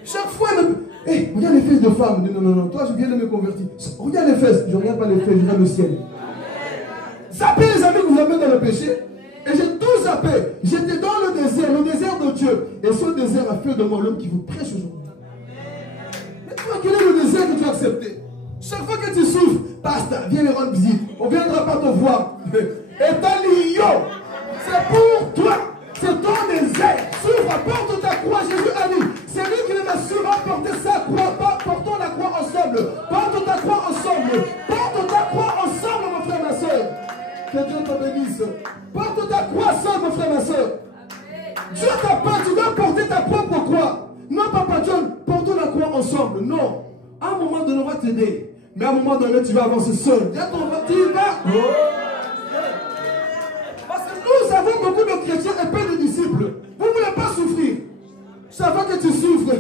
Chaque fois, hey, regarde les fesses de femmes. Non, toi je viens de me convertir. Regarde les fesses. Je ne regarde pas les fesses, je regarde le ciel. Zapper les amis que vous amènent dans le péché. Et j'ai tout zappé. J'étais dans le désert de Dieu. Et ce désert a fait de moi l'homme qui vous prêche aujourd'hui. Mais toi, quel est le désert que tu as accepté? Chaque fois que tu souffres, pasteur, viens me rendre visite. On ne viendra pas te voir. Et ta lion, c'est pour toi. C'est ton désert. Souffre, porte ta croix. Jésus a dit, c'est lui qui m'a sûrement porté sa croix. Portons la croix ensemble. Porte ta croix ensemble. Porte ta croix ensemble, mon frère, ma soeur. Que Dieu te bénisse. Porte ta croix seul, mon frère, ma soeur. Dieu t'a pas, tu dois porter ta propre croix. Non, Papa John, portons la croix ensemble. Non. À un moment donné, on va t'aider. Mais à un moment donné, tu vas avancer seul. Tu vas. Parce que nous avons beaucoup de chrétiens et peu de disciples. Vous ne voulez pas souffrir. Chaque fois que tu souffres,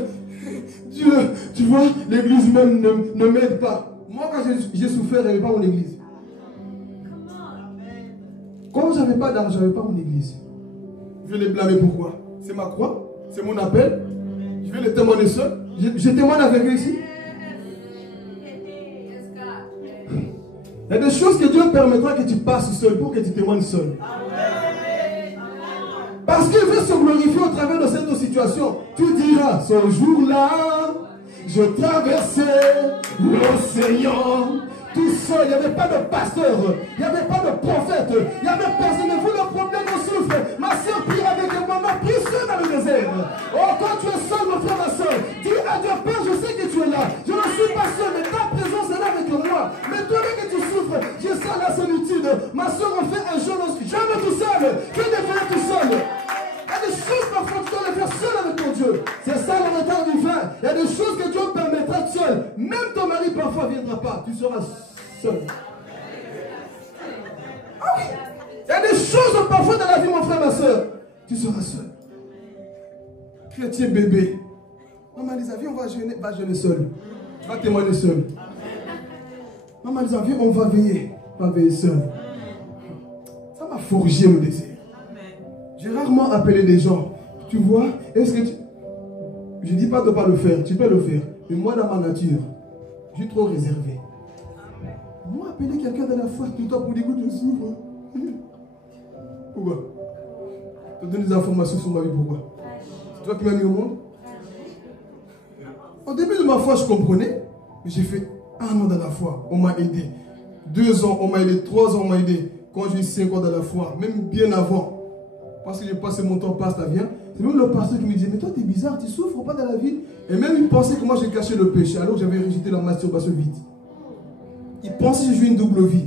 Dieu, tu vois, l'église même ne m'aide pas. Moi, quand j'ai souffert, je n'avais pas mon église. Quand je n'avais pas d'argent, je n'avais pas mon église. Je vais les blâmer pourquoi? C'est ma croix, c'est mon appel. Je vais les témoigner seul. Je témoigne avec eux ici. Il y a des choses que Dieu permettra que tu passes seul pour que tu témoignes seul. Parce qu'il veut se glorifier au travers de cette situation. Tu diras, ce jour-là, je traversais l'océan. Tout seul, il n'y avait pas de pasteur, il n'y avait pas de prophète, il n'y avait personne. Mais vous, le problème nous souffre. Ma soeur prie avec moi, ma prie seule dans le désert. Oh, quand tu es seul, mon frère, ma soeur, dis à Dieu, Père, je sais que tu es là. Je ne suis pas seul, mais ta présence est là avec moi. Mais toi, que tu souffres, je sens la solitude. Ma soeur, on fait un jeûne, jamais tout seul. Fais des frères tout seul. Il y a des choses parfois tu dois les faire seul avec ton Dieu. C'est ça le retard divin. Il y a des choses que Dieu permettra seul. Même ton mari parfois ne viendra pas. Tu seras seul. Ah oui. Il y a des choses parfois dans la vie, mon frère, ma soeur. Tu seras seul. Chrétien bébé. Maman Lisa, viens, on va jeûner seul. Tu vas témoigner seul. Maman Lisa, viens, on va veiller. On va veiller seul. Ça m'a forgé le désir. J'ai rarement appelé des gens. Tu vois, est-ce que tu... Je ne dis pas de ne pas le faire, tu peux le faire. Mais moi, dans ma nature, je suis trop réservé. Moi, appeler quelqu'un dans la foi tout le temps pour dire que je souffre. Pourquoi? Je te donne des informations sur ma vie, pourquoi? C'est toi qui m'as mis au monde? Au début de ma foi, je comprenais. Mais j'ai fait 1 an dans la foi, on m'a aidé. 2 ans, on m'a aidé. 3 ans, on m'a aidé. Quand j'ai eu 5 ans dans la foi, même bien avant. Parce que j'ai passé mon temps, pasteur, viens. C'est même le pasteur qui me disait, mais toi, t'es bizarre, tu souffres pas dans la vie. Et même il pensait que moi, j'ai caché le péché, alors que j'avais rejeté la masturbation vite. Il pensait que je vis une double vie.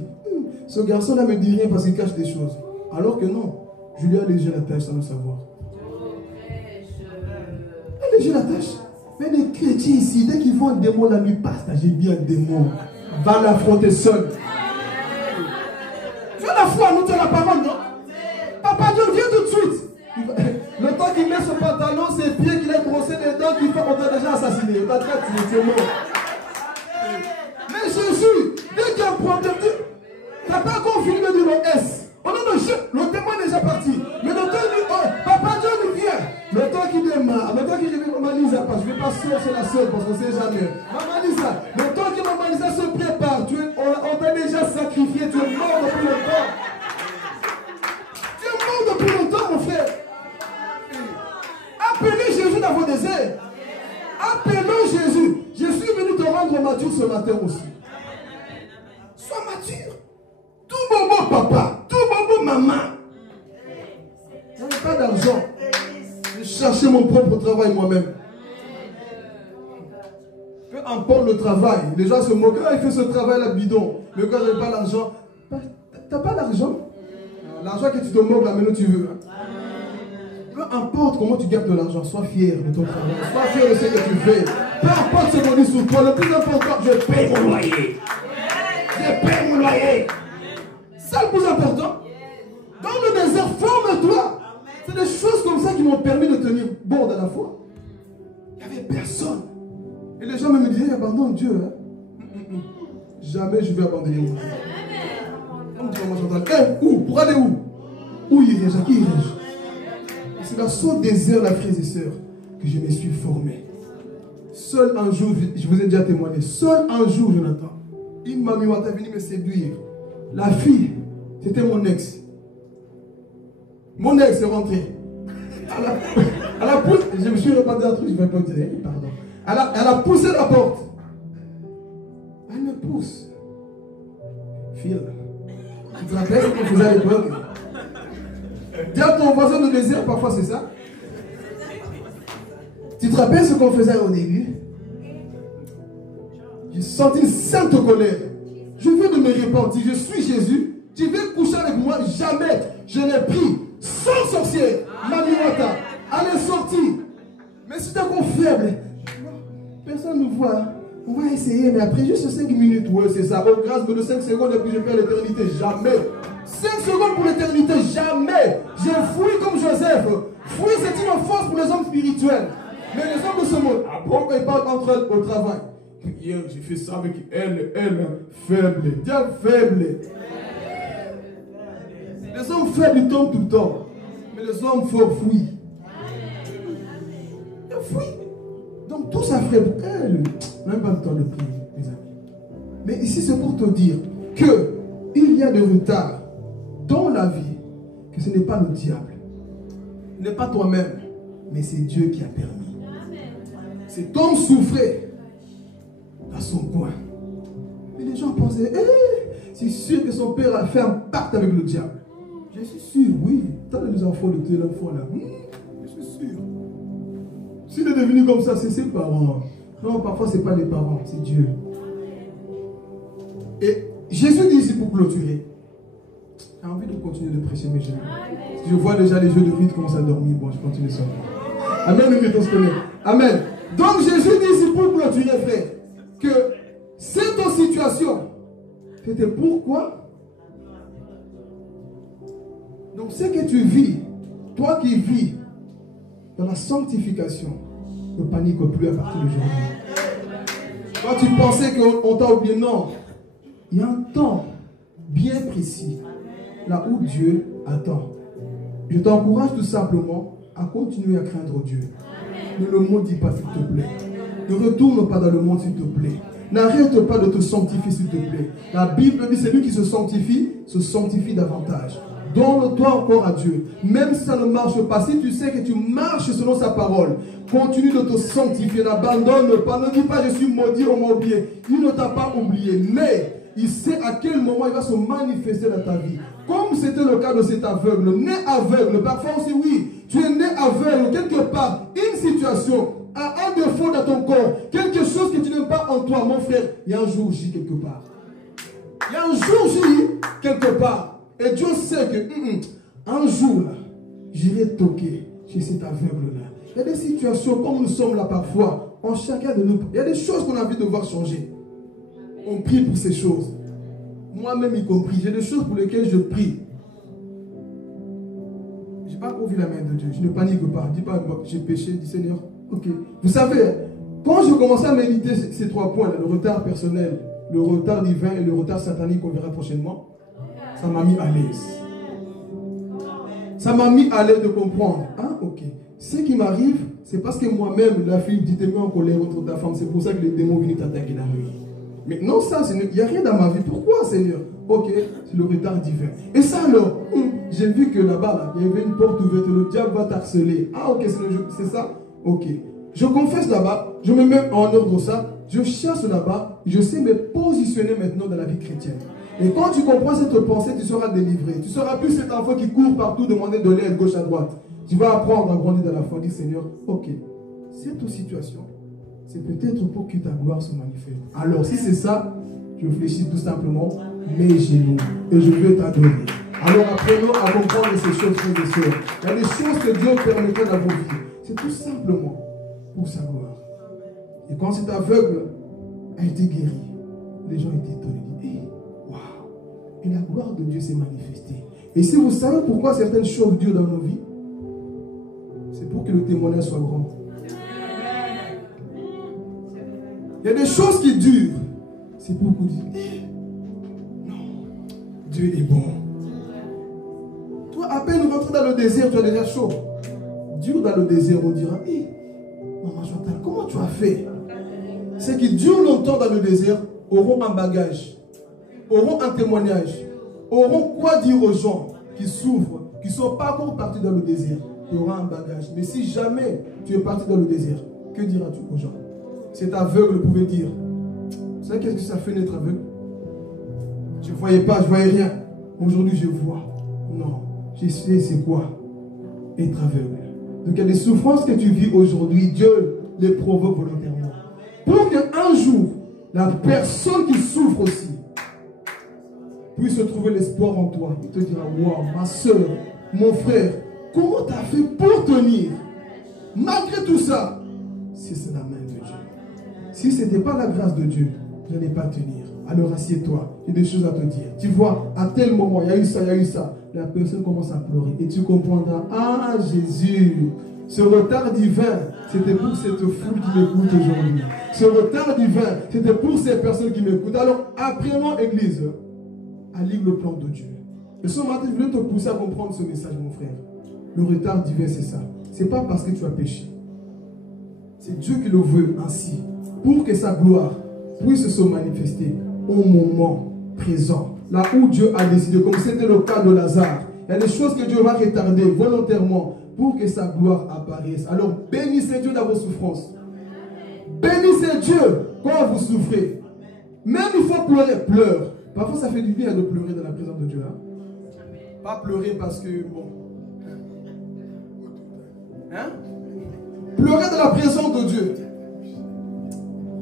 Ce garçon-là me dit rien parce qu'il cache des choses. Alors que non, je lui ai allégé la tâche sans le savoir. Allégé la tâche. Mais les chrétiens ici, dès qu'ils font un démon la nuit, pasteur, j'ai bien un démon. Va l'affronter seul. Tu as la foi, nous, tu as la parole, non? Papa Dieu, viens tout de suite. Le temps qu'il met son pantalon, ses pieds, qu'il a brossé les dents, qu'il fait, on t'a déjà assassiné. On t'a déjà tué, tu es mort. Mais Jésus, dès qu'il y a un problème, tu n'as pas encore fini de dire le S. On a le témoin est déjà parti. Mais le temps dit, oh, Papa Dieu nous vient. Le temps qui démarre, le temps qui revient, Maman Lisa, parce que je ne vais pas seul chez la seule, parce qu'on ne sait jamais. Maman Lisa, le temps que Maman Lisa se prépare, on t'a déjà sacrifié, tu es mort depuis longtemps. Depuis longtemps, mon frère. Appelez Jésus dans vos déserts. Appelons Jésus. Je suis venu te rendre mature ce matin aussi. Sois mature. Tout moment papa, tout moment maman. Je n'avais pas d'argent. Je cherchais mon propre travail moi-même. Peu importe le travail. Les gens se moquent. Ah, il fait ce travail-là bidon. Mais quand je n'ai pas l'argent. T'as pas d'argent? L'argent que tu te moques là, maintenant tu veux. Peu importe comment tu gardes de l'argent, sois fier de ton travail. Sois fier de ce que tu fais. Peu importe ce qu'on dit sur toi, le plus important, je paye mon loyer. Je paye mon loyer. C'est le plus important. de toi. C'est des choses comme ça qui m'ont permis de tenir bon dans la foi. Il n'y avait personne. Et les gens me disaient, abandonne Dieu. Hein? Jamais je vais abandonner mon Dieu. Où? Pour aller où? Où irais-je? À qui irais-je? C'est dans ce désert, là, frères et sœurs, que je me suis formé. Seul un jour, je vous ai déjà témoigné, seul un jour, Jonathan, une mamie est venue me séduire. La fille, c'était mon ex. Mon ex est rentré. Elle a poussé, je me suis repenté un truc, je ne vais pas dire, pardon. Elle a poussé la porte. Elle me pousse. Phil, tu te rappelles ce qu'on faisait à l'époque? Dis à ton voisin de désert, parfois c'est ça. Tu te rappelles ce qu'on faisait au début? J'ai senti une sainte colère. Je veux de me repentir. Je suis Jésus. Tu veux coucher avec moi? Jamais. Je l'ai pris. Sans sorcière. Mamie Wata. Elle est sortie. Mais c'est encore faible. Personne ne nous voit. On va essayer, mais après juste 5 minutes. Ouais, c'est ça. Oh, grâce de 5 secondes et puis je perds l'éternité. Jamais. 5 secondes pour l'éternité. Jamais. J'ai fui comme Joseph. Fouiller, c'est une offense pour les hommes spirituels. Mais les hommes de ce monde, après ils parlent entre eux au travail. Hier, j'ai fait ça avec elle, faible. Diable faible. Les hommes faibles, ils tombent tout le temps. Mais les hommes forts fuient. Ils fuient. Donc tout ça fait pour elle. Même pas le temps de prier, mes amis. Mais ici, c'est pour te dire qu'il y a des retards dans la vie, que ce n'est pas le diable. Ce n'est pas toi-même, mais c'est Dieu qui a permis. Cet homme souffrait dans son coin. Et les gens pensaient, c'est sûr que son père a fait un pacte avec le diable. Je suis sûr, oui. T'as les enfants de tes enfants là. Je suis sûr. S'il est devenu comme ça, c'est ses parents. Non, parfois ce n'est pas les parents, c'est Dieu. Et Jésus dit ici pour clôturer. J'ai envie de continuer de prêcher mes jeunes. Je vois déjà les jeux de rite commencent à dormir. Bon, je continue ça. Amen, on se connaît. Amen. Donc Jésus dit ici pour clôturer, frère, que cette situation, c'était pourquoi. Donc ce que tu vis, toi qui vis dans la sanctification, ne panique plus à partir d'aujourd'hui. Quand tu pensais qu'on t'a oublié, non. Il y a un temps bien précis, là où Dieu attend. Je t'encourage tout simplement à continuer à craindre Dieu. Ne le maudis pas, s'il te plaît. Ne retourne pas dans le monde, s'il te plaît. N'arrête pas de te sanctifier, s'il te plaît. La Bible dit, celui qui se sanctifie davantage. Donne-toi encore à Dieu. Même si ça ne marche pas, si tu sais que tu marches selon sa parole, continue de te sanctifier. N'abandonne pas. Ne dis pas, je suis maudit, on m'a oublié. Il ne t'a pas oublié. Mais il sait à quel moment il va se manifester dans ta vie. Comme c'était le cas de cet aveugle. Né aveugle. Parfois aussi, oui. Tu es né aveugle. Quelque part, une situation a un défaut dans ton corps. Quelque chose que tu n'aimes pas en toi, mon frère. Il y a un jour J quelque part. Il y a un jour J quelque part. Et Dieu sait que un jour, là, j'irai toquer chez cet aveugle-là. Il y a des situations comme nous sommes là parfois. En chacun de nous, il y a des choses qu'on a envie de voir changer. On prie pour ces choses. Moi-même y compris. J'ai des choses pour lesquelles je prie. Je n'ai pas envie la main de Dieu. Je ne panique pas. Je ne dis pas, j'ai péché, dis Seigneur. Ok. Vous savez, quand je commençais à méditer ces 3 points, là, le retard personnel, le retard divin et le retard satanique qu'on verra prochainement, ça m'a mis à l'aise. Ça m'a mis à l'aise de comprendre. Ah, ok. Ce qui m'arrive, c'est parce que moi-même, la fille dit, t'es mis en colère contre ta femme. C'est pour ça que les démons viennent t'attaquer la nuit. Mais non, ça, il n'y a rien dans ma vie. Pourquoi, Seigneur? Ok, c'est le retard divin. Et ça alors, j'ai vu que là-bas, il y avait une porte ouverte. Le diable va t'harceler. Ah, ok, c'est ça? Ok. Je confesse là-bas. Je me mets en ordre ça. Je cherche là-bas. Je sais me positionner maintenant dans la vie chrétienne. Et quand tu comprends cette pensée, tu seras délivré. Tu ne seras plus cet enfant qui court partout demander de l'aide gauche à droite. Tu vas apprendre à grandir dans la foi. Dis Seigneur, ok, cette situation, c'est peut-être pour que ta gloire se manifeste. Alors si c'est ça, je fléchis tout simplement mes genoux et je veux t'adorer. Alors apprenons à comprendre ces choses, frères et sœurs. Il y a des choses que Dieu permettra dans vos vies. C'est tout simplement pour sa gloire. Et quand cet aveugle a été guéri, les gens étaient étonnés. Et la gloire de Dieu s'est manifestée. Et si vous savez pourquoi certaines choses durent dans nos vies, c'est pour que le témoignage soit grand. Il y a des choses qui durent. C'est pour que vous dites, non, Dieu est bon. Toi, à peine rentrer dans le désert, tu as déjà chaud. Dur dans le désert, on dira, hé, maman Chantal, comment tu as fait? Ceux qui durent longtemps dans le désert auront un bagage, auront un témoignage, auront quoi dire aux gens qui souffrent, qui ne sont pas encore partis dans le désert. Tu auras un bagage. Mais si jamais tu es parti dans le désert, que diras-tu aux gens? Cet aveugle pouvait dire, vous savez qu'est-ce que ça fait d'être aveugle? Je ne voyais pas, je ne voyais rien. Aujourd'hui, je vois. Non, je sais c'est quoi être aveugle. Donc il y a des souffrances que tu vis aujourd'hui, Dieu les provoque volontairement. Pour qu'un jour, la personne qui souffre aussi puisse trouver l'espoir en toi. Il te dira, waouh, ma soeur, mon frère, comment tu as fait pour tenir? Malgré tout ça, si c'est la main de Dieu. Si ce n'était pas la grâce de Dieu, je n'allais pas tenir. Alors assieds-toi, j'ai des choses à te dire. Tu vois, à tel moment, il y a eu ça, il y a eu ça. La personne commence à pleurer et tu comprendras, ah Jésus, ce retard divin, c'était pour cette foule qui m'écoute aujourd'hui. Ce retard divin, c'était pour ces personnes qui m'écoutent. Alors, apprenons, Église, à lire le plan de Dieu. Et ce matin, je voulais te pousser à comprendre ce message, mon frère. Le retard divin, c'est ça. Ce n'est pas parce que tu as péché. C'est Dieu qui le veut ainsi. Pour que sa gloire puisse se manifester au moment présent. Là où Dieu a décidé, comme c'était le cas de Lazare. Il y a des choses que Dieu va retarder volontairement pour que sa gloire apparaisse. Alors bénissez Dieu dans vos souffrances. Bénissez Dieu quand vous souffrez. Même il faut pleurer, pleure. Parfois ça fait du bien de pleurer dans la présence de Dieu. Hein? Pas pleurer parce que, bon. Hein? Pleurer dans la présence de Dieu.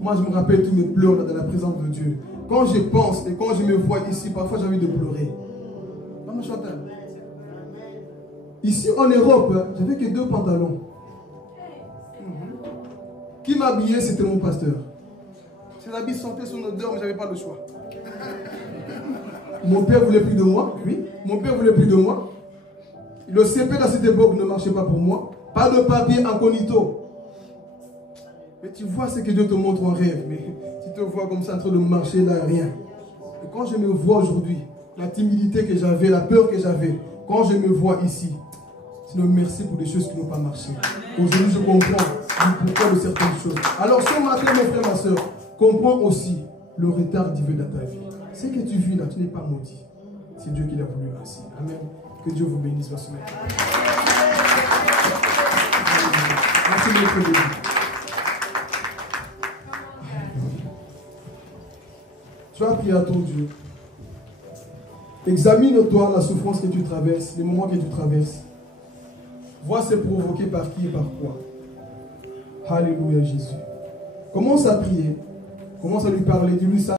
Moi je me rappelle tous mes pleurs dans la présence de Dieu. Quand je pense et quand je me vois ici, parfois j'ai envie de pleurer. Maman Chantal. Ici en Europe, j'avais que 2 pantalons. Qui m'habillait, c'était mon pasteur. Ses habits sentaient son odeur, mais je n'avais pas le choix. Mon père voulait plus de moi, oui. Mon père voulait plus de moi. Le CP à cette époque ne marchait pas pour moi. Pas de papier incognito. Mais tu vois ce que Dieu te montre en rêve. Mais tu te vois comme ça en train de marcher là, rien. Et quand je me vois aujourd'hui, la timidité que j'avais, la peur que j'avais, quand je me vois ici, c'est le merci pour des choses qui n'ont pas marché. Aujourd'hui, je comprends le pourquoi de certaines choses. Alors ce matin, mes frères, ma soeur, comprends aussi le retard divin dans ta vie. Ce que tu vis là, tu n'es pas maudit. C'est Dieu qui l'a voulu ainsi. Amen. Que Dieu vous bénisse ce matin. Merci de votre béni. Tu as prié à ton Dieu. Examine-toi la souffrance que tu traverses, les moments que tu traverses. Vois c'est provoqué par qui et par quoi. Alléluia Jésus. Commence à prier. Commence à lui parler. Dis-lui ça.